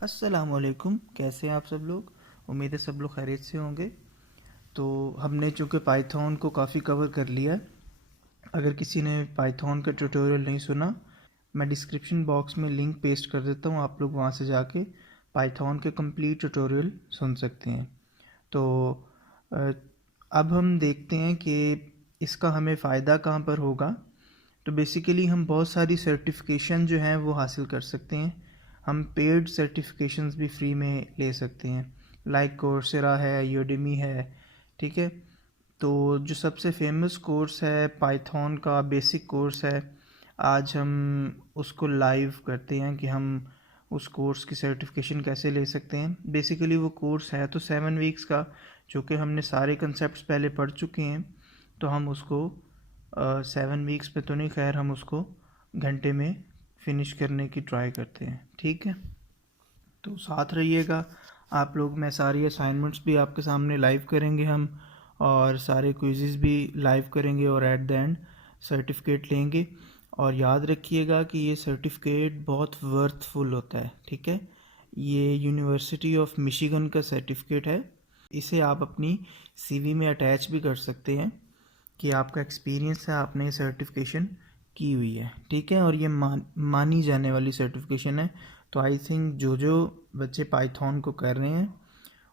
अस्सलामुअलैकुम, कैसे हैं आप सब लोग। उम्मीद है सब लोग खैरियत से होंगे। तो हमने चूँकि पाइथन को काफ़ी कवर कर लिया है। अगर किसी ने पाइथन का ट्यूटोरियल नहीं सुना, मैं डिस्क्रिप्शन बॉक्स में लिंक पेस्ट कर देता हूँ, आप लोग वहाँ से जाके पाइथन के कंप्लीट ट्यूटोरियल सुन सकते हैं। तो अ, अब हम देखते हैं कि इसका हमें फ़ायदा कहाँ पर होगा। तो बेसिकली हम बहुत सारी सर्टिफिकेशन जो हैं वो हासिल कर सकते हैं। हम पेड सर्टिफिकेशंस भी फ्री में ले सकते हैं, लाइक कोर्सेरा है, यूडेमी है। ठीक है। तो जो सबसे फेमस कोर्स है पाइथन का बेसिक कोर्स है, आज हम उसको लाइव करते हैं कि हम उस कोर्स की सर्टिफिकेशन कैसे ले सकते हैं। बेसिकली वो कोर्स है तो 7 वीक्स का, जो कि हमने सारे कंसेप्ट पहले पढ़ चुके हैं। तो हम उसको 7 वीक्स पे तो नहीं, खैर हम उसको घंटे में फिनिश करने की ट्राई करते हैं। ठीक है, तो साथ रहिएगा आप लोग। मैं सारी असाइनमेंट्स भी आपके सामने लाइव करेंगे हम, और सारे क्विज़ेस भी लाइव करेंगे, और एट द एंड सर्टिफिकेट लेंगे। और याद रखिएगा कि ये सर्टिफिकेट बहुत वर्थफुल होता है। ठीक है, ये यूनिवर्सिटी ऑफ मिशिगन का सर्टिफिकेट है। इसे आप अपनी सीवी में अटैच भी कर सकते हैं कि आपका एक्सपीरियंस है, आपने सर्टिफिकेशन की हुई है। ठीक है, और ये मानी जाने वाली सर्टिफिकेशन है। तो आई थिंक जो जो बच्चे पाइथन को कर रहे हैं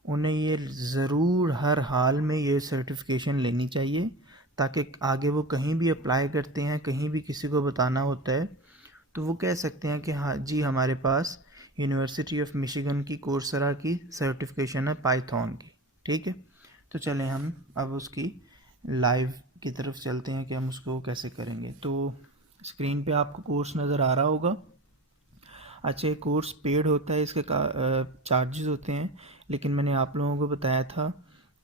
उन्हें ये ज़रूर हर हाल में ये सर्टिफिकेशन लेनी चाहिए, ताकि आगे वो कहीं भी अप्लाई करते हैं, कहीं भी किसी को बताना होता है, तो वो कह सकते हैं कि हाँ जी, हमारे पास यूनिवर्सिटी ऑफ मिशिगन की कोर्सेरा की सर्टिफिकेशन है पाइथन की। ठीक है, तो चलें हम अब उसकी लाइव की तरफ चलते हैं कि हम उसको कैसे करेंगे। तो स्क्रीन पे आपको कोर्स नज़र आ रहा होगा। अच्छा, ये कोर्स पेड होता है, इसके चार्जेस होते हैं, लेकिन मैंने आप लोगों को बताया था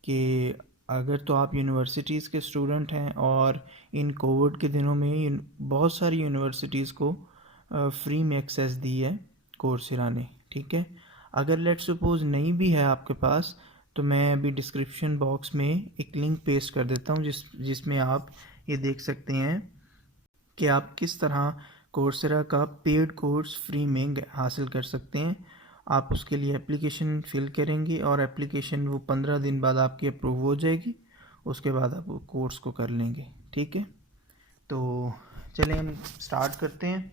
कि अगर तो आप यूनिवर्सिटीज़ के स्टूडेंट हैं, और इन कोविड के दिनों में बहुत सारी यूनिवर्सिटीज़ को फ्री में एक्सेस दी है कोर्सेरा ने। ठीक है, अगर लेट सपोज नहीं भी है आपके पास, तो मैं अभी डिस्क्रिप्शन बॉक्स में एक लिंक पेस्ट कर देता हूँ जिसमें आप ये देख सकते हैं कि आप किस तरह कोर्सेरा का पेड कोर्स फ्री में हासिल कर सकते हैं। आप उसके लिए एप्लीकेशन फ़िल करेंगे, और एप्लीकेशन वो 15 दिन बाद आपकी अप्रूव हो जाएगी। उसके बाद आप वो कोर्स को कर लेंगे। ठीक है, तो चलिए हम स्टार्ट करते हैं।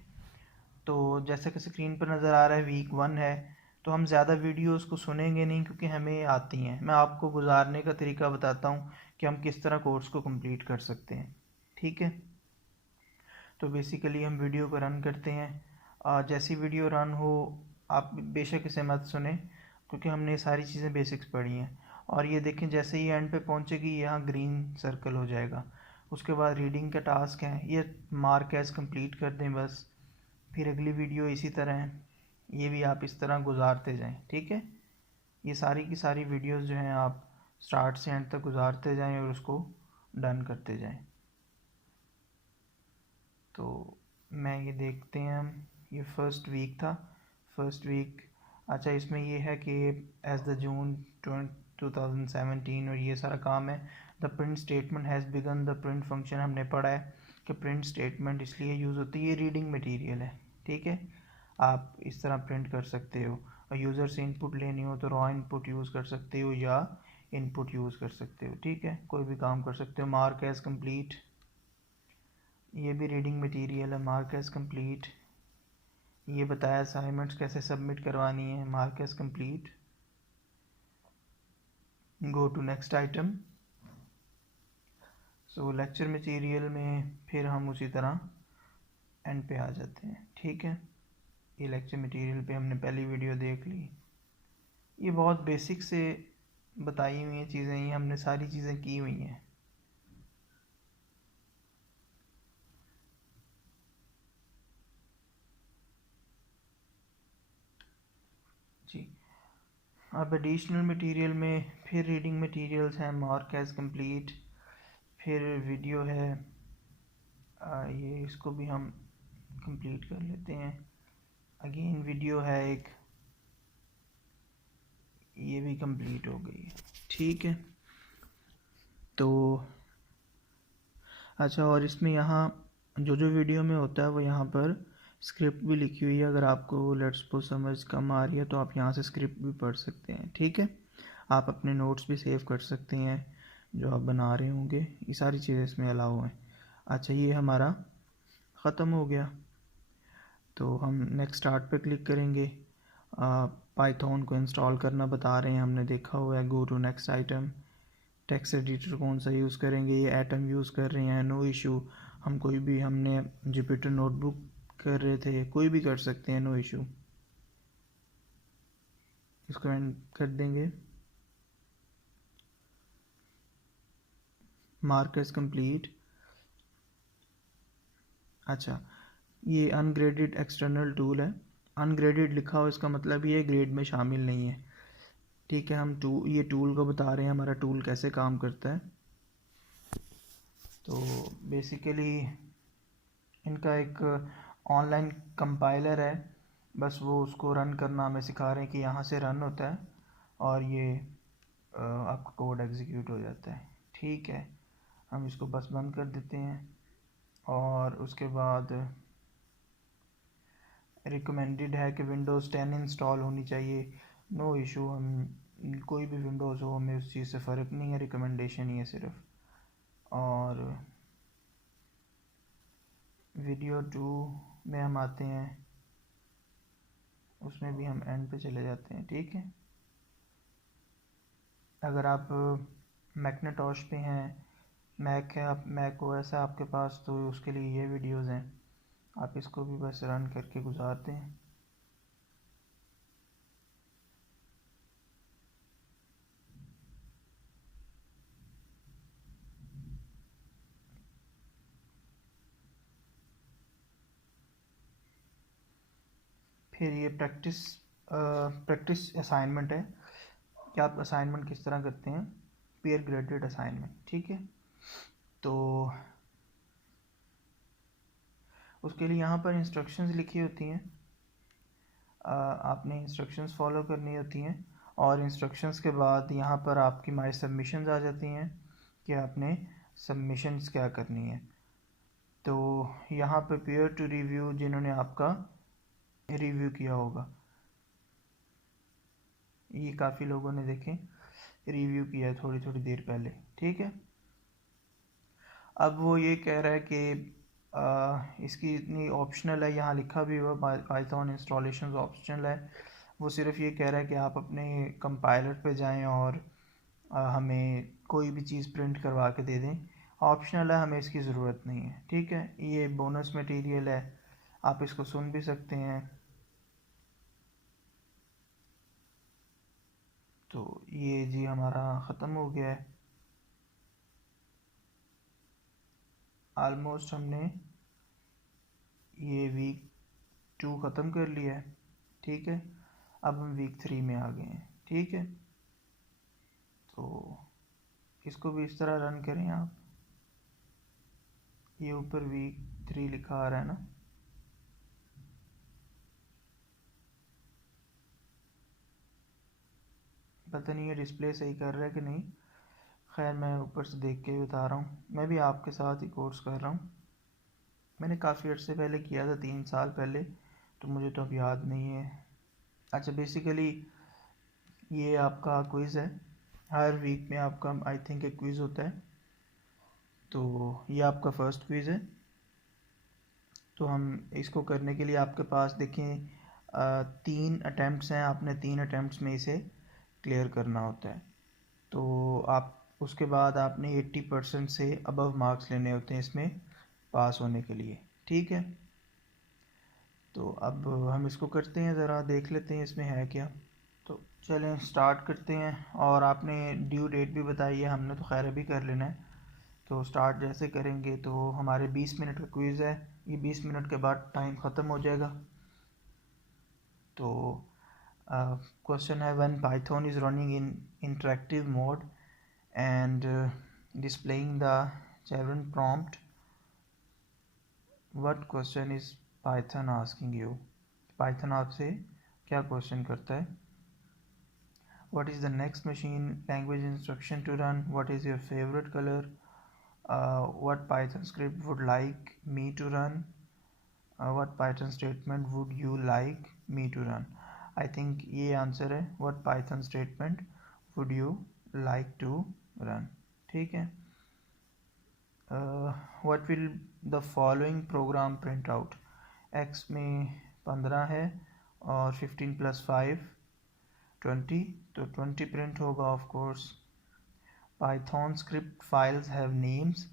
तो जैसा कि स्क्रीन पर नज़र आ रहा है, वीक 1 है। तो हम ज़्यादा वीडियोस को सुनेंगे नहीं, क्योंकि हमें आती हैं। मैं आपको गुजारने का तरीका बताता हूँ कि हम किस तरह कोर्स को कंप्लीट कर सकते हैं। ठीक है, तो बेसिकली हम वीडियो को रन करते हैं। जैसी वीडियो रन हो, आप बेशक इसे मत सुने, क्योंकि हमने सारी चीज़ें बेसिक्स पढ़ी हैं। और ये देखें, जैसे ही एंड पे पहुंचेगी यहाँ ग्रीन सर्कल हो जाएगा। उसके बाद रीडिंग का टास्क है, ये मार्क एज कंप्लीट कर दें बस। फिर अगली वीडियो इसी तरह है, ये भी आप इस तरह गुजारते जाएं। ठीक है, ये सारी की सारी वीडियोस जो हैं आप स्टार्ट से एंड तक गुजारते जाएं और उसको डन करते जाएं। तो मैं ये देखते हैं हम, ये फर्स्ट वीक था। फर्स्ट वीक, अच्छा इसमें ये है कि एज द जून 2017, और ये सारा काम है। The print statement has begun. The print function हमने पढ़ा है कि प्रिंट स्टेटमेंट इसलिए यूज़ होती है, ये रीडिंग मटेरियल है। ठीक है, आप इस तरह प्रिंट कर सकते हो। और यूज़र से इनपुट लेनी हो तो रॉ इनपुट यूज़ कर सकते हो, या इनपुट यूज़ कर सकते हो। ठीक है, कोई भी काम कर सकते हो। मार्क एज कंप्लीट, ये भी रीडिंग मटेरियल है। मार्क एज कंप्लीट, ये बताया असाइनमेंट्स कैसे सबमिट करवानी है। Mark as complete. Go to next item. So lecture material में फिर हम उसी तरह एंड पे आ जाते हैं। ठीक है, ये लेक्चर मटेरियल पे हमने पहली वीडियो देख ली। ये बहुत बेसिक से बताई हुई हैं चीज़ें, ये हमने सारी चीज़ें की हुई हैं। जी, अब एडिशनल मटेरियल में फिर रीडिंग मटेरियल्स हैं। मार्क एज कंप्लीट, फिर वीडियो है। ये इसको भी हम कंप्लीट कर लेते हैं। अगेन वीडियो है एक, ये भी कंप्लीट हो गई है। ठीक है, तो अच्छा, और इसमें यहाँ जो जो वीडियो में होता है वो यहाँ पर स्क्रिप्ट भी लिखी हुई है, अगर आपको लेट्स सपोज समझ कम आ रही है तो आप यहाँ से स्क्रिप्ट भी पढ़ सकते हैं, ठीक है। आप अपने नोट्स भी सेव कर सकते हैं जो आप बना रहे होंगे, ये सारी चीज़ें इसमें अलाउ हैं। अच्छा, ये हमारा ख़त्म हो गया, तो हम नेक्स्ट स्टार्ट पे क्लिक करेंगे। पाइथन को इंस्टॉल करना बता रहे हैं, हमने देखा हुआ है। Go to next item. Text editor कौन सा यूज़ करेंगे, ये एटम यूज़ कर रहे हैं, नो इशू। हम कोई भी, हमने जुपिटर नोटबुक कर रहे थे, कोई भी कर सकते हैं, नो इशू। इसको एंड कर देंगे। Mark as complete. अच्छा, ये अनग्रेडेड एक्सटर्नल टूल है। अनग्रेडेड लिखा हो इसका मतलब ये ग्रेड में शामिल नहीं है, ठीक है। हम ये टूल को बता रहे हैं हमारा टूल कैसे काम करता है। तो बेसिकली इनका एक ऑनलाइन कंपाइलर है, बस वो उसको रन करना हमें सिखा रहे हैं कि यहाँ से रन होता है और ये आपका कोड एग्जीक्यूट हो जाता है, ठीक है। हम इसको बस बंद कर देते हैं और उसके बाद रिकमेंडेड है कि विंडोज़ 10 इंस्टॉल होनी चाहिए, नो इशू। हम कोई भी विंडोज़ हो, हमें उस चीज़ से फ़र्क नहीं है, रिकमेंडेशन ही है सिर्फ। और वीडियो 2 में हम आते हैं, उसमें भी हम एंड पे चले जाते हैं, ठीक है। अगर आप मैकनेटॉश पे हैं, मैक है, आप मैक ओएस है आपके पास, तो उसके लिए ये वीडियोज़ हैं, आप इसको भी बस रन करके गुजारते हैं। फिर ये प्रैक्टिस असाइनमेंट है कि आप असाइनमेंट किस तरह करते हैं, पेयर ग्रेडेड असाइनमेंट, ठीक है। तो उसके लिए यहाँ पर इंस्ट्रक्शंस लिखी होती हैं, आपने इंस्ट्रक्शंस फॉलो करनी होती हैं और इंस्ट्रक्शंस के बाद यहाँ पर आपकी माई सबमिशंस आ जाती हैं कि आपने सबमिशंस क्या करनी है। तो यहाँ पर पेयर टू रिव्यू, जिन्होंने आपका रिव्यू किया होगा, ये काफ़ी लोगों ने देखें रिव्यू किया है थोड़ी थोड़ी देर पहले, ठीक है। अब वो ये कह रहा है कि इसकी इतनी ऑप्शनल है, यहाँ लिखा भी हुआ पाइथन इंस्टॉलेशन ऑप्शनल है। वो सिर्फ ये कह रहा है कि आप अपने कंपाइलर पे जाएं और हमें कोई भी चीज़ प्रिंट करवा के दे दें। ऑप्शनल है, हमें इसकी ज़रूरत नहीं है, ठीक है। ये बोनस मटेरियल है, आप इसको सुन भी सकते हैं। तो ये जी हमारा ख़त्म हो गया है, आलमोस्ट हमने ये वीक 2 ख़त्म कर लिया है, ठीक है। अब हम वीक 3 में आ गए हैं, ठीक है। तो इसको भी इस तरह रन करें आप, ये ऊपर वीक 3 लिखा आ रहा है ना, पता नहीं ये डिस्प्ले सही कर रहा है कि नहीं। खैर, मैं ऊपर से देख के ही बता रहा हूँ, मैं भी आपके साथ ही कोर्स कर रहा हूँ। मैंने काफ़ी अर्से पहले किया था, 3 साल पहले, तो मुझे तो अब याद नहीं है। अच्छा, बेसिकली ये आपका क्विज़ है, हर वीक में आपका आई थिंक एक क्विज़ होता है। तो ये आपका फर्स्ट क्विज़ है। तो हम इसको करने के लिए आपके पास देखें 3 अटैम्प्ट्स हैं, आपने 3 अटैम्प्ट्स में इसे क्लियर करना होता है। तो आप उसके बाद आपने 80% से अबव मार्क्स लेने होते हैं इसमें पास होने के लिए, ठीक है। तो अब हम इसको करते हैं, ज़रा देख लेते हैं इसमें है क्या। तो चलें स्टार्ट करते हैं, और आपने ड्यू डेट भी बताई है, हमने तो खैर अभी कर लेना है। तो स्टार्ट जैसे करेंगे तो हमारे 20 मिनट का क्विज़ है, ये 20 मिनट के बाद टाइम ख़त्म हो जाएगा। तो क्वेश्चन है, when Python is running in interactive mode and displaying the chevron prompt, what question is python asking you? python आपसे क्या क्वेश्चन करता है? what is the next machine language instruction to run? what is your favorite color? what python script would like me to run? What Python statement would you like me to run. I think ये answer है, what Python statement would you like to run. ठीक है। What will the following program print out. X में 15 है और 15 + 5 20, तो 20 print होगा of course. Python script files have names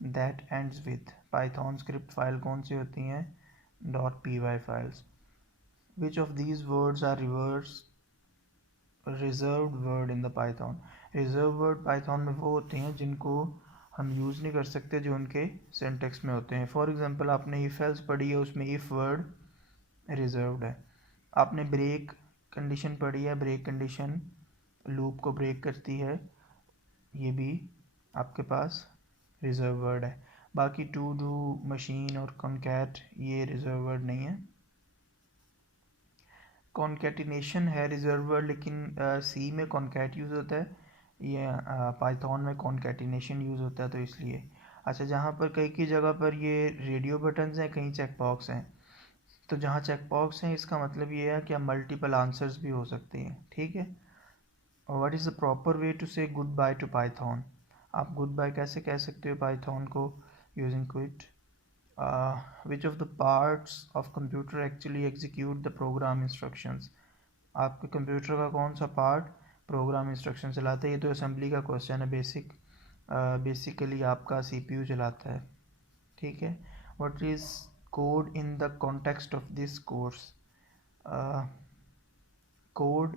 that ends with. Python script file कौन सी होती हैं? .py files. Which of these words are reserved word in the Python. Reserve word Python में वो होते हैं जिनको हम यूज़ नहीं कर सकते, जो उनके सिंटेक्स में होते हैं। फॉर एग्जांपल आपने इफ एल्स पढ़ी है, उसमें इफ वर्ड रिजर्व्ड है। आपने ब्रेक कंडीशन पढ़ी है, ब्रेक कंडीशन लूप को ब्रेक करती है, ये भी आपके पास रिजर्व वर्ड है। बाकी टू डू, मशीन और कॉन्कैट ये रिजर्व वर्ड नहीं है। कॉन्कैटिनेशन है रिजर्व वर्ड, लेकिन सी में कॉन्कैट यूज़ होता है, ये पाइथन में कॉन्कैटिनेशन यूज़ होता है, तो इसलिए। अच्छा, जहाँ पर कई जगह पर ये रेडियो बटन्स हैं, कहीं चेक बॉक्स हैं, तो जहाँ चेक बॉक्स हैं इसका मतलब ये है कि मल्टीपल आंसर्स भी हो सकते हैं। ठीक है। और what is the proper way to say good bye to Python. आप गुड बाय कैसे कह सकते हो पाइथन को using quit. Which of the parts of computer actually execute the program instructions. आपके कंप्यूटर का कौन सा पार्ट प्रोग्राम इंस्ट्रक्शन चलाता है? ये तो असेंबली का क्वेश्चन है, बेसिकली आपका सीपीयू चलाता है। ठीक है। What is code in the context of this course. Code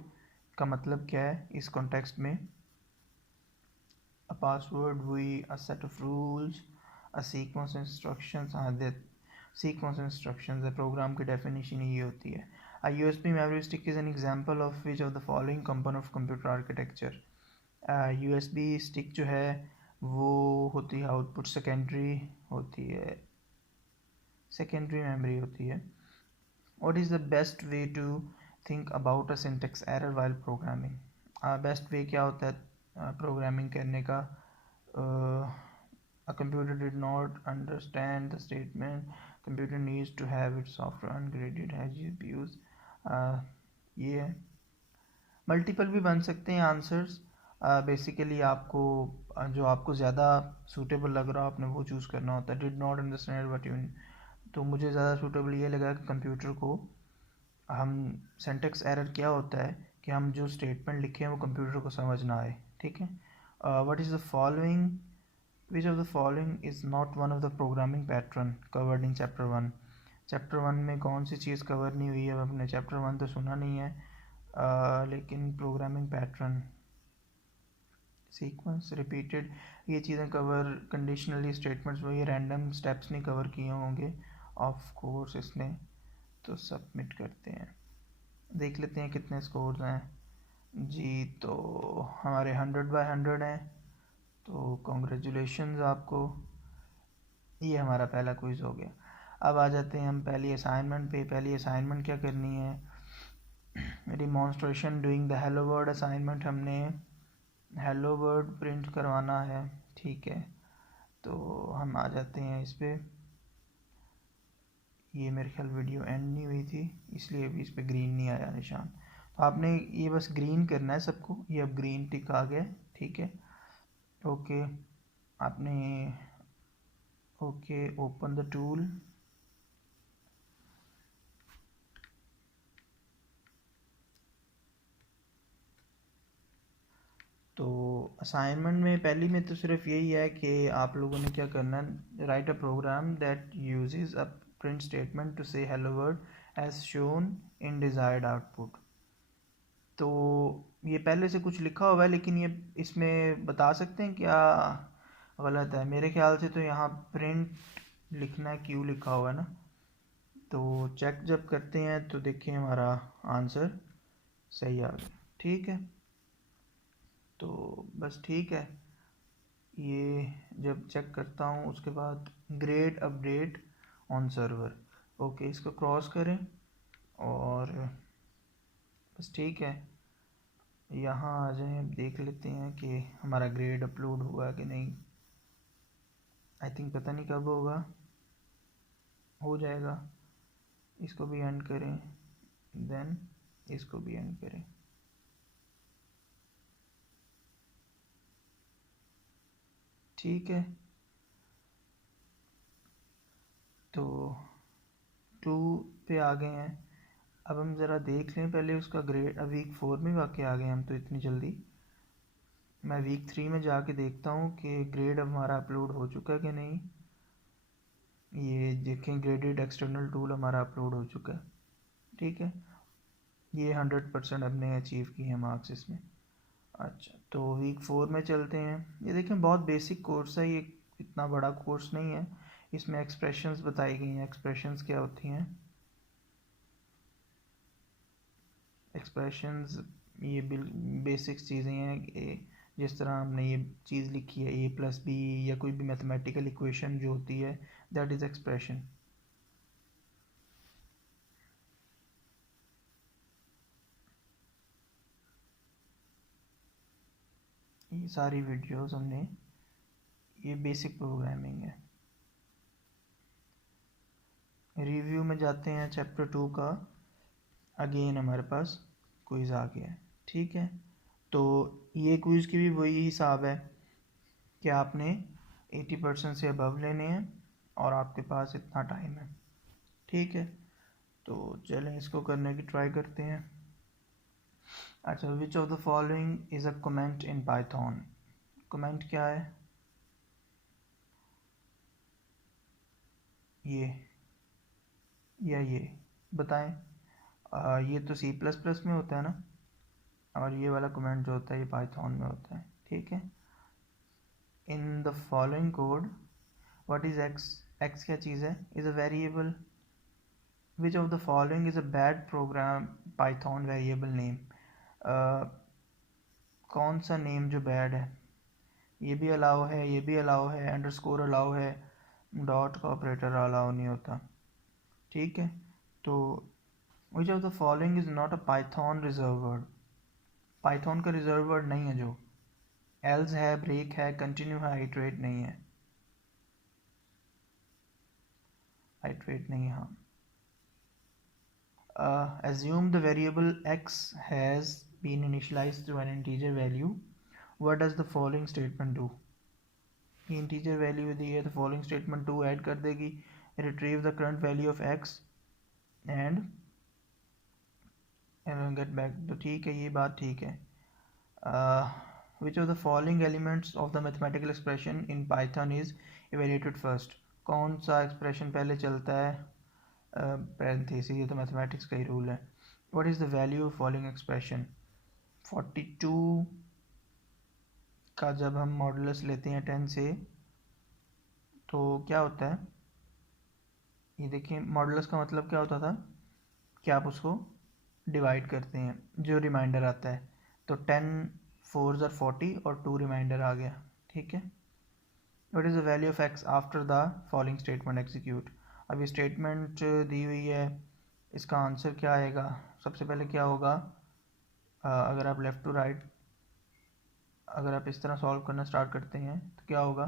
का मतलब क्या है इस कॉन्टेक्स्ट में? अ पासवर्ड हुई, a set of rules, a sequence instructions. हाँ, दे सीक्वेंस इंस्ट्रक्शंस है, प्रोग्राम की डेफिनेशन ये होती है। A USB memory stick is an example of which of the following component of computer architecture. USB stick जो है वो होती है आउटपुट सेकेंडरी होती है, सेकेंडरी मेमोरी होती है। What is the best way to think about a syntax error while programming? Best way क्या होता है प्रोग्रामिंग करने का? A computer did not understand the statement, computer needs to have its software ungraded has GPUs। ये है। Multiple भी बन सकते हैं आंसर्स। बेसिकली आपको जो आपको ज़्यादा सूटेबल लग रहा हो आपने वो चूज़ करना होता है। Did not understand what you, तो मुझे ज़्यादा सूटेबल ये लगा कि कंप्यूटर को हम सिंटैक्स एरर क्या होता है कि हम जो स्टेटमेंट लिखे हैं वो कंप्यूटर को समझ ना आए। ठीक है। What is the following, which of the following is not one of the programming pattern covered in chapter 1। Chapter 1 में कौन सी चीज़ कवर नहीं हुई है? हमने चैप्टर 1 तो सुना नहीं है, लेकिन प्रोग्रामिंग पैटर्न, सीक्वेंस, रिपीटेड, ये चीज़ें कवर, कंडीशनली स्टेटमेंट्स, वो ये रैंडम स्टेप्स नहीं कवर किए होंगे ऑफ कोर्स इसने। तो सबमिट करते हैं, देख लेते हैं कितने स्कोर्स हैं जी। तो हमारे 100/100 हैं, तो कॉन्ग्रेचुलेशंस आपको, ये हमारा पहला क्विज़ हो गया। अब आ जाते हैं हम पहली असाइनमेंट पे। पहली असाइनमेंट क्या करनी है? Demonstration doing the hello word assignment. हमने हेलो वर्ड प्रिंट करवाना है। ठीक है, तो हम आ जाते हैं इस पर। ये मेरे ख्याल वीडियो एंड नहीं हुई थी, इसलिए अभी इस पर ग्रीन नहीं आया निशान। तो आपने ये बस ग्रीन करना है सबको, ये अब ग्रीन टिक आ गया। ठीक है, ओके। आपने ओके, ओपन द टूल। तो असाइनमेंट में पहली में तो सिर्फ यही है कि आप लोगों ने क्या करना है, write a program that uses a print statement to say hello world as shown in desired output. तो ये पहले से कुछ लिखा हुआ है, लेकिन ये इसमें बता सकते हैं क्या गलत है? मेरे ख्याल से तो यहाँ प्रिंट लिखना है, क्यों लिखा हुआ है ना। तो चेक जब करते हैं तो देखिए हमारा आंसर सही आ गया। ठीक है, तो बस ठीक है। ये जब चेक करता हूँ उसके बाद grade update on server, okay, इसको क्रॉस करें और बस ठीक है। यहाँ आ जाएं, अब देख लेते हैं कि हमारा ग्रेड अपलोड हुआ कि नहीं। आई थिंक पता नहीं कब होगा, हो जाएगा। इसको भी एंड करें, देन इसको भी एंड करें। ठीक है, तो 2 पे आ गए हैं। अब हम ज़रा देख लें पहले उसका ग्रेड। वीक 4 में वाकई आ गए हम तो इतनी जल्दी। मैं वीक 3 में जाके देखता हूँ कि ग्रेड हमारा अपलोड हो चुका है कि नहीं। ये देखें, ग्रेडेड एक्सटर्नल टूल हमारा अपलोड हो चुका है। ठीक है, ये 100% हमने अचीव किए हैं मार्क्स इसमें। अच्छा, तो वीक 4 में चलते हैं। ये देखें, बहुत बेसिक कोर्स है ये, इतना बड़ा कोर्स नहीं है। इसमें एक्सप्रेशंस बताई गई हैं। एक्सप्रेशंस क्या होती हैं? एक्सप्रेशंस ये बेसिक चीज़ें हैं कि जिस तरह हमने ये चीज़ लिखी है a+b, या कोई भी मैथमेटिकल इक्वेशन जो होती है, दैट इज़ एक्सप्रेशन। ये सारी वीडियोस हमने, ये बेसिक प्रोग्रामिंग है। रिव्यू में जाते हैं चैप्टर 2 का। अगेन हमारे पास क्विज़ आ गया है। ठीक है, तो ये क्विज़ की भी वही हिसाब है कि आपने 80% से अबव लेने हैं और आपके पास इतना टाइम है। ठीक है, तो चलें इसको करने की ट्राई करते हैं। अच्छा, विच of the following is a comment in Python? Comment क्या है? ये या ये बताएं। ये तो C++ में होता है ना, और ये वाला कमेंट जो होता है ये पाइथन में होता है। ठीक है, in the following code what is x? x क्या चीज़ है? Is a variable. Which of the following is a bad program Python variable name? कौन सा नेम जो बैड है? ये भी अलाउ है, ये भी अलाउ है, अंडरस्कोर अलाउ है, डॉट का ऑपरेटर अलाउ नहीं होता। ठीक है, तो विच of the following is not a Python reserve word? Python का रिजर्व वर्ड नहीं है जो। एल्स है, ब्रेक है, कंटिन्यू है, आइटरेट नहीं है। आइटरेट नहीं है, हाँ। Assume the variable x has been initialized to an integer value. What does the following statement do? ये integer value दी है तो following statement 2 ऐड कर देगी, retrieve the current value of x and get back। तो ठीक है, ये बात ठीक है। Which of the following elements of the mathematical expression in Python is evaluated first? कौन सा expression पहले चलता है? parenthesis, ये तो मैथमेटिक्स का ही रूल है। What is the value of following expression? 42 का जब हम मॉडुलस लेते हैं 10 से तो क्या होता है? ये देखिए, मॉडुलस का मतलब क्या होता था कि आप उसको डिवाइड करते हैं, जो रिमाइंडर आता है। तो 10 4s are 40 और 2 रिमाइंडर आ गया। ठीक है, what is the value of x after the following statement execute? अब ये स्टेटमेंट दी हुई है, इसका आंसर क्या आएगा? सबसे पहले क्या होगा? अगर आप लेफ़्ट टू राइट, अगर आप इस तरह सॉल्व करना स्टार्ट करते हैं तो क्या होगा?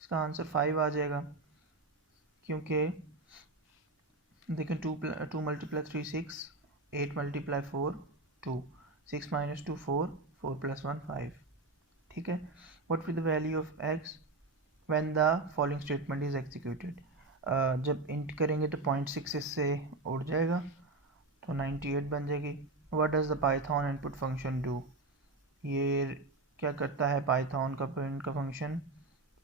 इसका आंसर 5 आ जाएगा, क्योंकि देखें 2 मल्टीप्लाई 3 6, 8 मल्टीप्लाई 4 2, 6 माइनस 2 4, 4 प्लस 1 5। ठीक है, what will the value of x when the following statement is executed? जब इंट करेंगे तो 0.6 इससे उड़ जाएगा तो 98 बन जाएगी। What does the Python input function do? ये क्या करता है पाइथन का प्रिंट का function?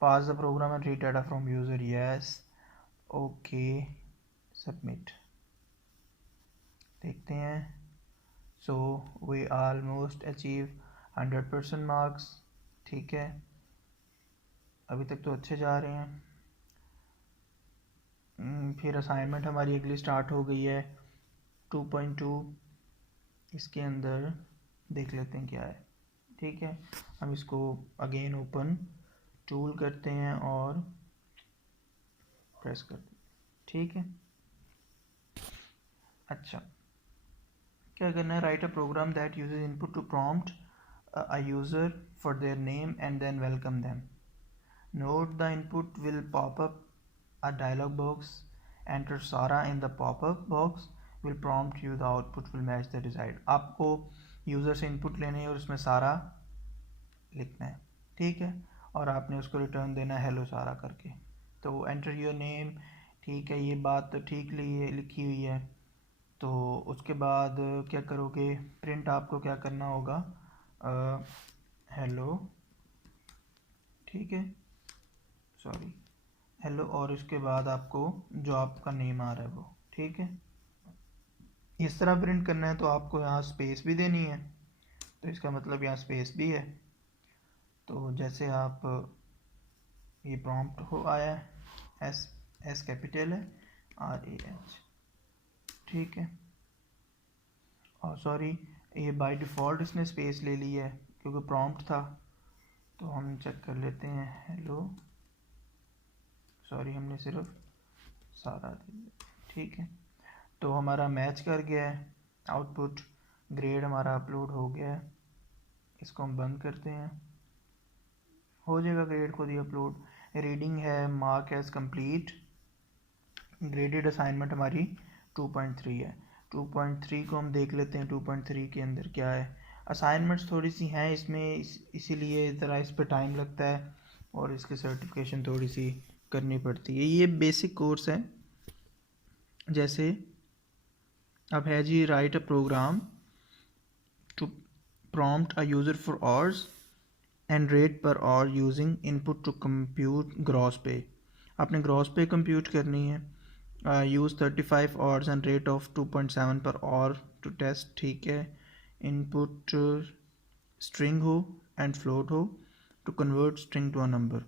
Pause the program and read data from user. Yes, okay, submit. देखते हैं। So we almost achieve 100% marks. ठीक है, अभी तक तो अच्छे जा रहे हैं। फिर असाइनमेंट हमारी अगली स्टार्ट हो गई है 2.2। इसके अंदर देख लेते हैं क्या है। ठीक है, हम इसको अगेन ओपन टूल करते हैं और प्रेस करते हैं। ठीक है, अच्छा, क्या करना है? Write a program that uses input to prompt a user for their name and then welcome them. Note the input will pop up a dialog box. Enter Sara in the pop-up box will prompt you. The output will match the desired. आपको user से input लेने है और उसमें सारा लिखना है, ठीक है, और आपने उसको रिटर्न देना है हेलो सारा करके. तो एंटर योर नेम, ठीक है, ये बात तो ठीक लिखी हुई है. तो उसके बाद क्या करोगे, प्रिंट आपको क्या करना होगा, हेलो, ठीक है, सॉरी, हेलो, और इसके बाद आपको जो आपका नेम आ रहा है वो, ठीक है, इस तरह प्रिंट करना है. तो आपको यहाँ स्पेस भी देनी है, तो इसका मतलब यहाँ स्पेस भी है. तो जैसे आप, ये प्रॉम्प्ट हो आया है, एस कैपिटल है, RAH, ठीक है, और सॉरी ये बाय डिफ़ॉल्ट इसने स्पेस ले ली है क्योंकि प्रॉम्प्ट था. तो हम चेक कर लेते हैं, हेलो, सॉरी हमने सिर्फ सारा दे दिया, ठीक है. तो हमारा मैच कर गया है आउटपुट, ग्रेड हमारा अपलोड हो गया है. इसको हम बंद करते हैं, हो जाएगा ग्रेड खुद ही अपलोड. रीडिंग है mark as complete, graded assignment हमारी 2.3 है. 2.3 को हम देख लेते हैं 2.3 के अंदर क्या है. असाइनमेंट्स थोड़ी सी हैं इसमें, इसीलिए ज़रा इस पर टाइम लगता है और इसकी सर्टिफिकेशन थोड़ी सी करनी पड़ती है. ये बेसिक कोर्स है. जैसे अब है जी, write a program to prompt a user for hours and rate per hour using input to compute gross pay. आपने ग्रॉस पे कंप्यूट करनी है. Use 35 hours and rate of 2.7 per hour to test, ठीक है. Input string हो and float हो to convert string to a number.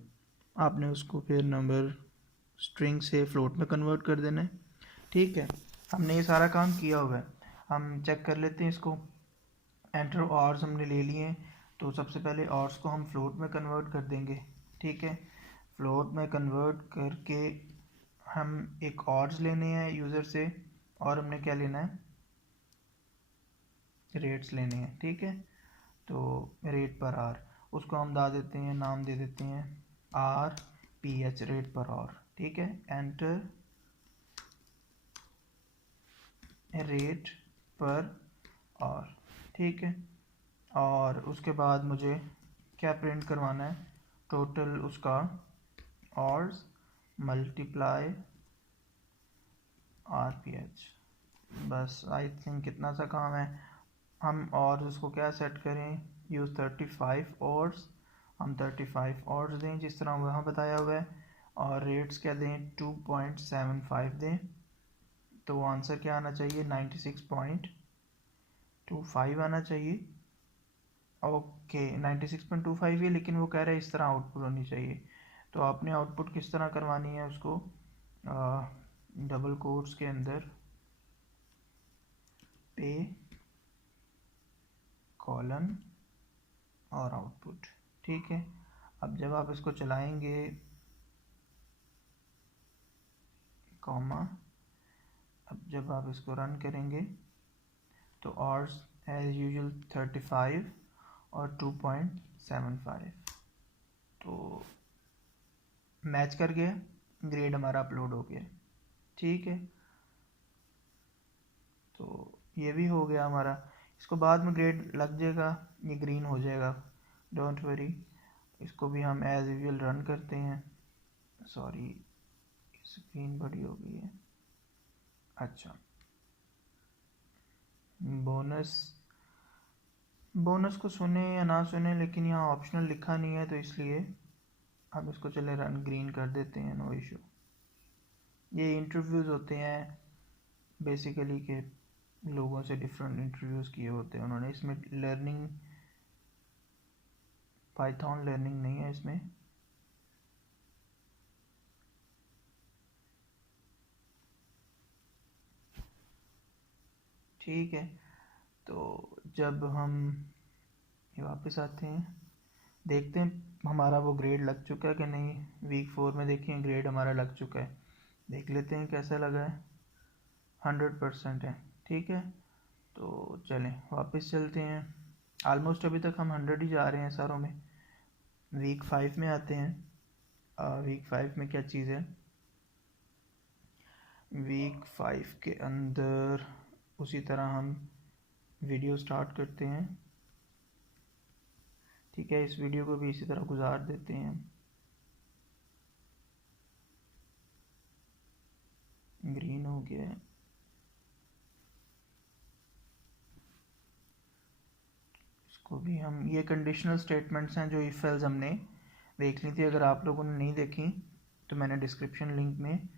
आपने उसको फिर नंबर स्ट्रिंग से फ्लोट में कन्वर्ट कर देना है, ठीक है. हमने ये सारा काम किया हुआ है. हम चेक कर लेते हैं इसको. एंटर आवर्स हमने ले लिए हैं, तो सबसे पहले आवर्स को हम फ्लोट में कन्वर्ट कर देंगे, ठीक है. फ्लोट में कन्वर्ट करके हम एक आवर्स लेने हैं यूज़र से, और हमने क्या लेना है, रेट्स लेने हैं, ठीक है. तो रेट पर आवर, उसको हम देते हैं, नाम दे देते हैं RPH, रेट पर आवर, ठीक है. एंटर रेट पर आवर, ठीक है. और उसके बाद मुझे क्या प्रिंट करवाना है, टोटल उसका आवर्स मल्टीप्लाई RPH. बस आई थिंक कितना सा काम है. हम और उसको क्या सेट करें, यूज़ 35 आवर्स, हम 35 आवर्स दें जिस तरह वहाँ बताया हुआ है, और रेट्स क्या दें, 2.75 दें. तो आंसर क्या आना चाहिए, 96.25 आना चाहिए. ओके 96.25 है, लेकिन वो कह रहा है इस तरह आउटपुट होनी चाहिए. तो आपने आउटपुट किस तरह करवानी है उसको, डबल कोट्स के अंदर पे कॉलन और आउटपुट, ठीक है. अब जब आप इसको चलाएंगे, कॉमा, अब जब आप इसको रन करेंगे तो आवर्स एज यूजुअल 35 और 2.75, तो मैच कर गया, ग्रेड हमारा अपलोड हो गया, ठीक है. तो ये भी हो गया हमारा. इसको बाद में ग्रेड लग जाएगा, ये ग्रीन हो जाएगा, डोंट वरी. इसको भी हम एज यूजुअल रन करते हैं. सॉरी स्क्रीन बड़ी हो गई है. अच्छा, बोनस को सुने या ना सुने, लेकिन यहाँ ऑप्शनल लिखा नहीं है, तो इसलिए हम इसको चले रन ग्रीन कर देते हैं, नो इशू. ये इंटरव्यूज़ होते हैं बेसिकली के लोगों से डिफरेंट इंटरव्यूज़ किए होते हैं उन्होंने. इसमें लर्निंग, पाइथन लर्निंग नहीं है इसमें. ठीक है. तो जब हम ये वापस आते हैं, देखते हैं हमारा वो ग्रेड लग चुका है कि नहीं. वीक 4 में देखिए ग्रेड हमारा लग चुका है, देख लेते हैं कैसा लगा है. 100% है, ठीक है. तो चलें वापस चलते हैं. ऑलमोस्ट अभी तक हम 100 ही जा रहे हैं सारों में। वीक 5 में आते हैं। वीक 5 में क्या चीज़ है? वीक 5 के अंदर उसी तरह हम वीडियो स्टार्ट करते हैं। ठीक है, इस वीडियो को भी इसी तरह गुजार देते हैं। ग्रीन हो गया है। इसको भी हम, ये कंडीशनल स्टेटमेंट्स हैं जो इफ एल्स हमने देख ली थी। अगर आप लोगों ने नहीं देखी तो मैंने डिस्क्रिप्शन लिंक में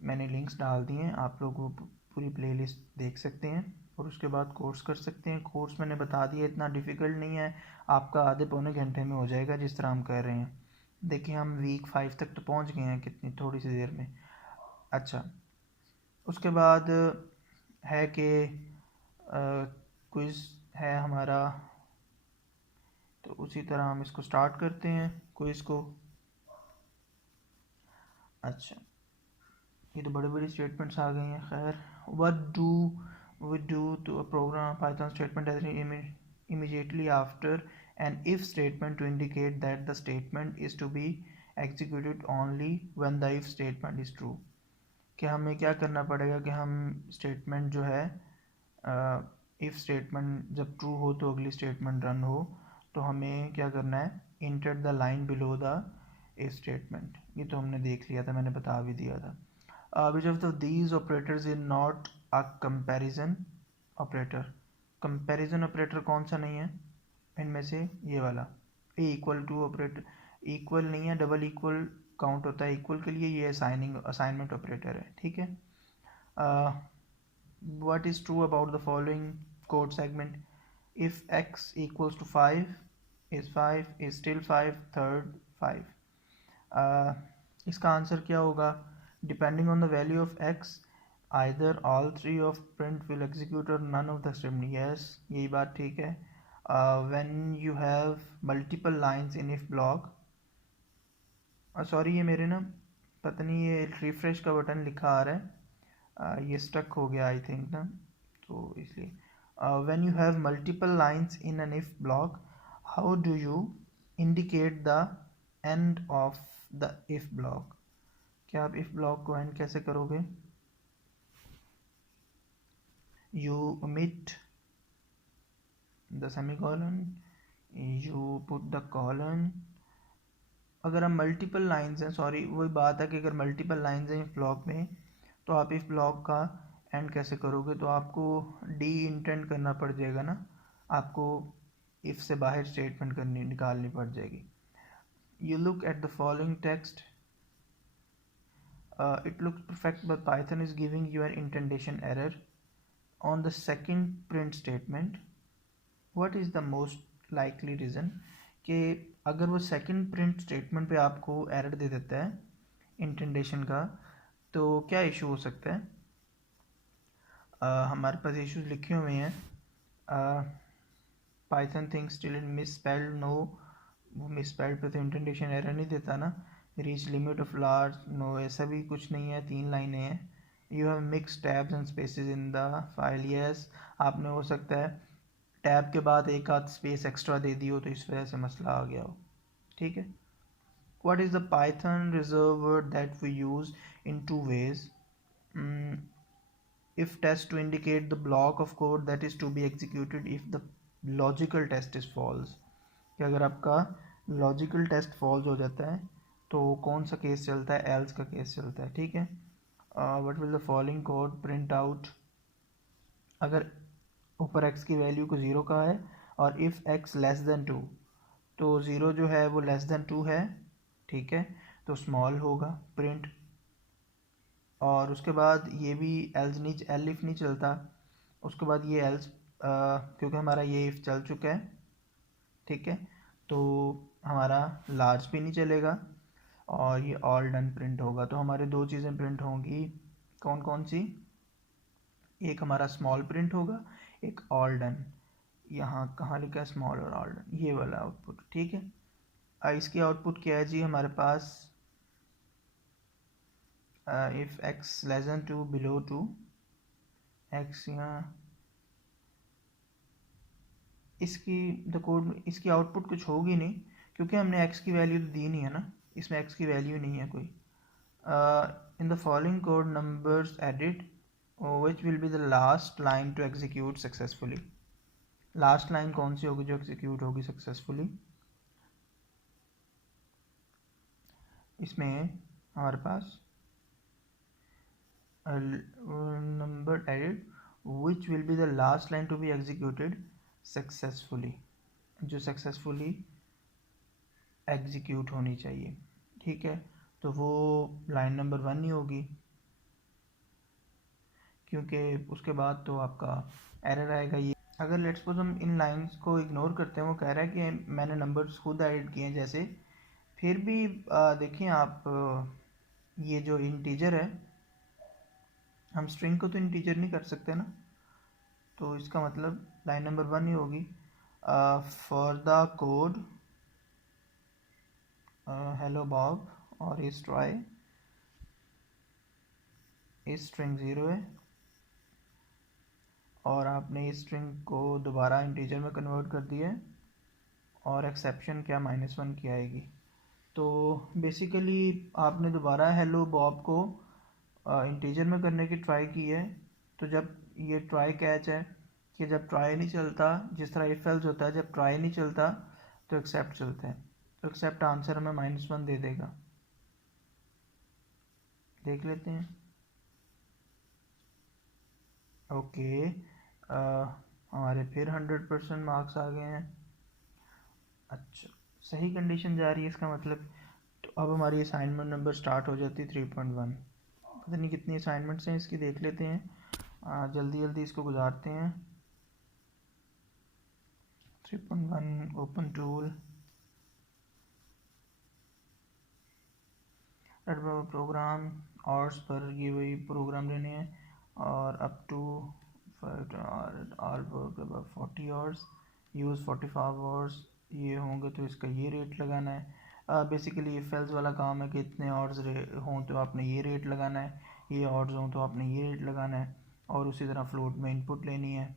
मैंने लिंक्स डाल दिए हैं, आप लोग वो पूरी प्लेलिस्ट देख सकते हैं और उसके बाद कोर्स कर सकते हैं। कोर्स मैंने बता दिया, इतना डिफ़िकल्ट नहीं है, आपका आधे पौने घंटे में हो जाएगा जिस तरह हम कर रहे हैं। देखिए हम वीक 5 तक तो पहुंच गए हैं कितनी थोड़ी सी देर में। अच्छा, उसके बाद है कि क्विज़ है हमारा, तो उसी तरह हम इसको स्टार्ट करते हैं क्विज़ को। अच्छा, ये तो बड़े बड़ी स्टेटमेंट्स आ गई हैं। खैर, what do we do to a program Python statement immediately after an if statement to indicate that the statement is to be executed only when the if statement is true। कि हमें क्या करना पड़ेगा कि हम स्टेटमेंट जो है if statement जब ट्रू हो तो अगली स्टेटमेंट रन हो, तो हमें क्या करना है? Enter the line below the if statement. ये तो हमने देख लिया था, मैंने बता भी दिया था। Which of these operators is not a comparison operator? Comparison operator कौन सा नहीं है इनमें से? ये वाला ए इक्वल टू ऑपरेटर। इक्वल नहीं है, डबल इक्वल काउंट होता है इक्वल के लिए। ये असाइनमेंट ऑपरेटर है। ठीक है। what is true about the following code segment? If x equals to 5 is 5 is still 5 third 5। इसका आंसर क्या होगा? Depending on the value of x either all three of print will execute or none of the statement। yes, यही बात ठीक है। when you have multiple lines in if block, sorry ये मेरे ना पता नहीं ये रिफ्रेश का बटन लिखा आ रहा है, ये स्टक हो गया आई थिंक ना, तो इसलिए। when you have multiple lines in an if block, how do you indicate the end of the if block? क्या आप if block को end कैसे करोगे? you omit the semicolon, you put the colon। अगर हम मल्टीपल लाइंस हैं, sorry वही बात है कि अगर मल्टीपल लाइंस हैं इस ब्लॉक में, तो आप इस ब्लॉक का एंड कैसे करोगे? तो आपको डी इंटेंड करना पड़ जाएगा ना, आपको इफ से बाहर स्टेटमेंट करनी निकालनी पड़ जाएगी। You look at the following text, it looks perfect but Python is giving you an indentation error on the second print statement। what is the most likely reason? कि अगर वो सेकंड प्रिंट स्टेटमेंट पे आपको error दे देता है इंटेंडेशन का, तो क्या इशू हो सकता है? हमारे पास इश्यूज लिखे हुए हैं। Python things still in misspelled, no वो मिस स्पेल्ड पे तो इंटेंडेशन एरर नहीं देता ना। Reach limit of large, no ऐसा भी कुछ नहीं है, 3 लाइनें हैं। You have mix tabs and spaces in the file, yes आपने हो सकता है टैब के बाद एक आध स्पेस एक्स्ट्रा दे दी हो तो इस वजह से मसला आ गया हो। ठीक है। what is the Python reserve word that we use in two ways? if test to indicate the block of code that is to be executed if the logical test is false। कि अगर आपका logical test false हो जाता है तो कौन सा case चलता है? एल्स का केस चलता है। ठीक है। What will the following code print out? अगर ऊपर x की वैल्यू को 0 का है और इफ़ x लेस देन 2, तो 0 जो है वो लेस देन 2 है। ठीक है, तो स्मॉल होगा प्रिंट। और उसके बाद ये भी एल्स नहीं, एल इफ़ नहीं चलता। उसके बाद ये एल्स क्योंकि हमारा ये इफ़ चल चुका है। ठीक है, तो हमारा लार्ज भी नहीं चलेगा और ये ऑल डन प्रिंट होगा। तो हमारे दो चीज़ें प्रिंट होंगी, कौन कौन सी? एक हमारा स्मॉल प्रिंट होगा, एक ऑल डन। यहाँ कहाँ लिखा है स्मॉल और ऑल डन? ये वाला आउटपुट। ठीक है। इसकी आउटपुट क्या है जी हमारे पास? If X less than 2 below 2, X यहाँ इसकी द कोड इसकी आउटपुट कुछ होगी नहीं, क्योंकि हमने एक्स की वैल्यू तो दी नहीं है ना, इसमें एक्स की वैल्यू नहीं है कोई. In the following code numbers edit which will be the last line to execute successfully. Last line कौन सी होगी जो एग्जीक्यूट होगी सक्सेसफुली? इसमें हमारे पास number edit which will be the last line to be executed successfully, जो successfully execute होनी चाहिए. ठीक है, तो वो लाइन नंबर 1 ही होगी, क्योंकि उसके बाद तो आपका एरर आएगा. ये अगर लेट्स सपोज हम इन लाइंस को इग्नोर करते हैं, वो कह रहा है कि मैंने नंबर्स खुद एडिट किए हैं जैसे, फिर भी देखें आप, ये जो इंटीजर है, हम स्ट्रिंग को तो इंटीजर नहीं कर सकते ना, तो इसका मतलब लाइन नंबर 1 ही होगी. For the code hello Bob और इस ट्राई, इस स्ट्रिंग 0 है और आपने इस स्ट्रिंग को दोबारा इंटीजर में कन्वर्ट कर दिया है, और एक्सेप्शन क्या -1 की आएगी. तो बेसिकली आपने दोबारा हेलो बॉब को इंटीजर में करने की ट्राई की है. तो जब ये ट्राई कैच है कि जब ट्राई नहीं चलता, जिस तरह इफ एल्स होता है, जब ट्राई नहीं चलता तो एक्सेप्ट चलता है, तो एक्सेप्ट आंसर हमें -1 दे देगा. देख लेते हैं. ओके, हमारे फिर 100% मार्क्स आ गए हैं. अच्छा, सही कंडीशन जा रही है इसका मतलब. तो अब हमारी असाइनमेंट नंबर स्टार्ट हो जाती है 3.1. पता नहीं कितनी असाइनमेंट्स हैं इसकी, देख लेते हैं. जल्दी जल्दी इसको गुजारते हैं. 3.1 open tool, programme hours per ये वही प्रोग्राम लेने हैं, और up to all work about 40 hours, use 45 hours ये होंगे तो इसका ये रेट लगाना है. बेसिकली फेल्स वाला काम है कि इतने आवर्स हों तो आपने ये रेट लगाना है, ये आवर्स हों तो आपने ये रेट लगाना है, और उसी तरह फ्लोट में इनपुट लेनी है.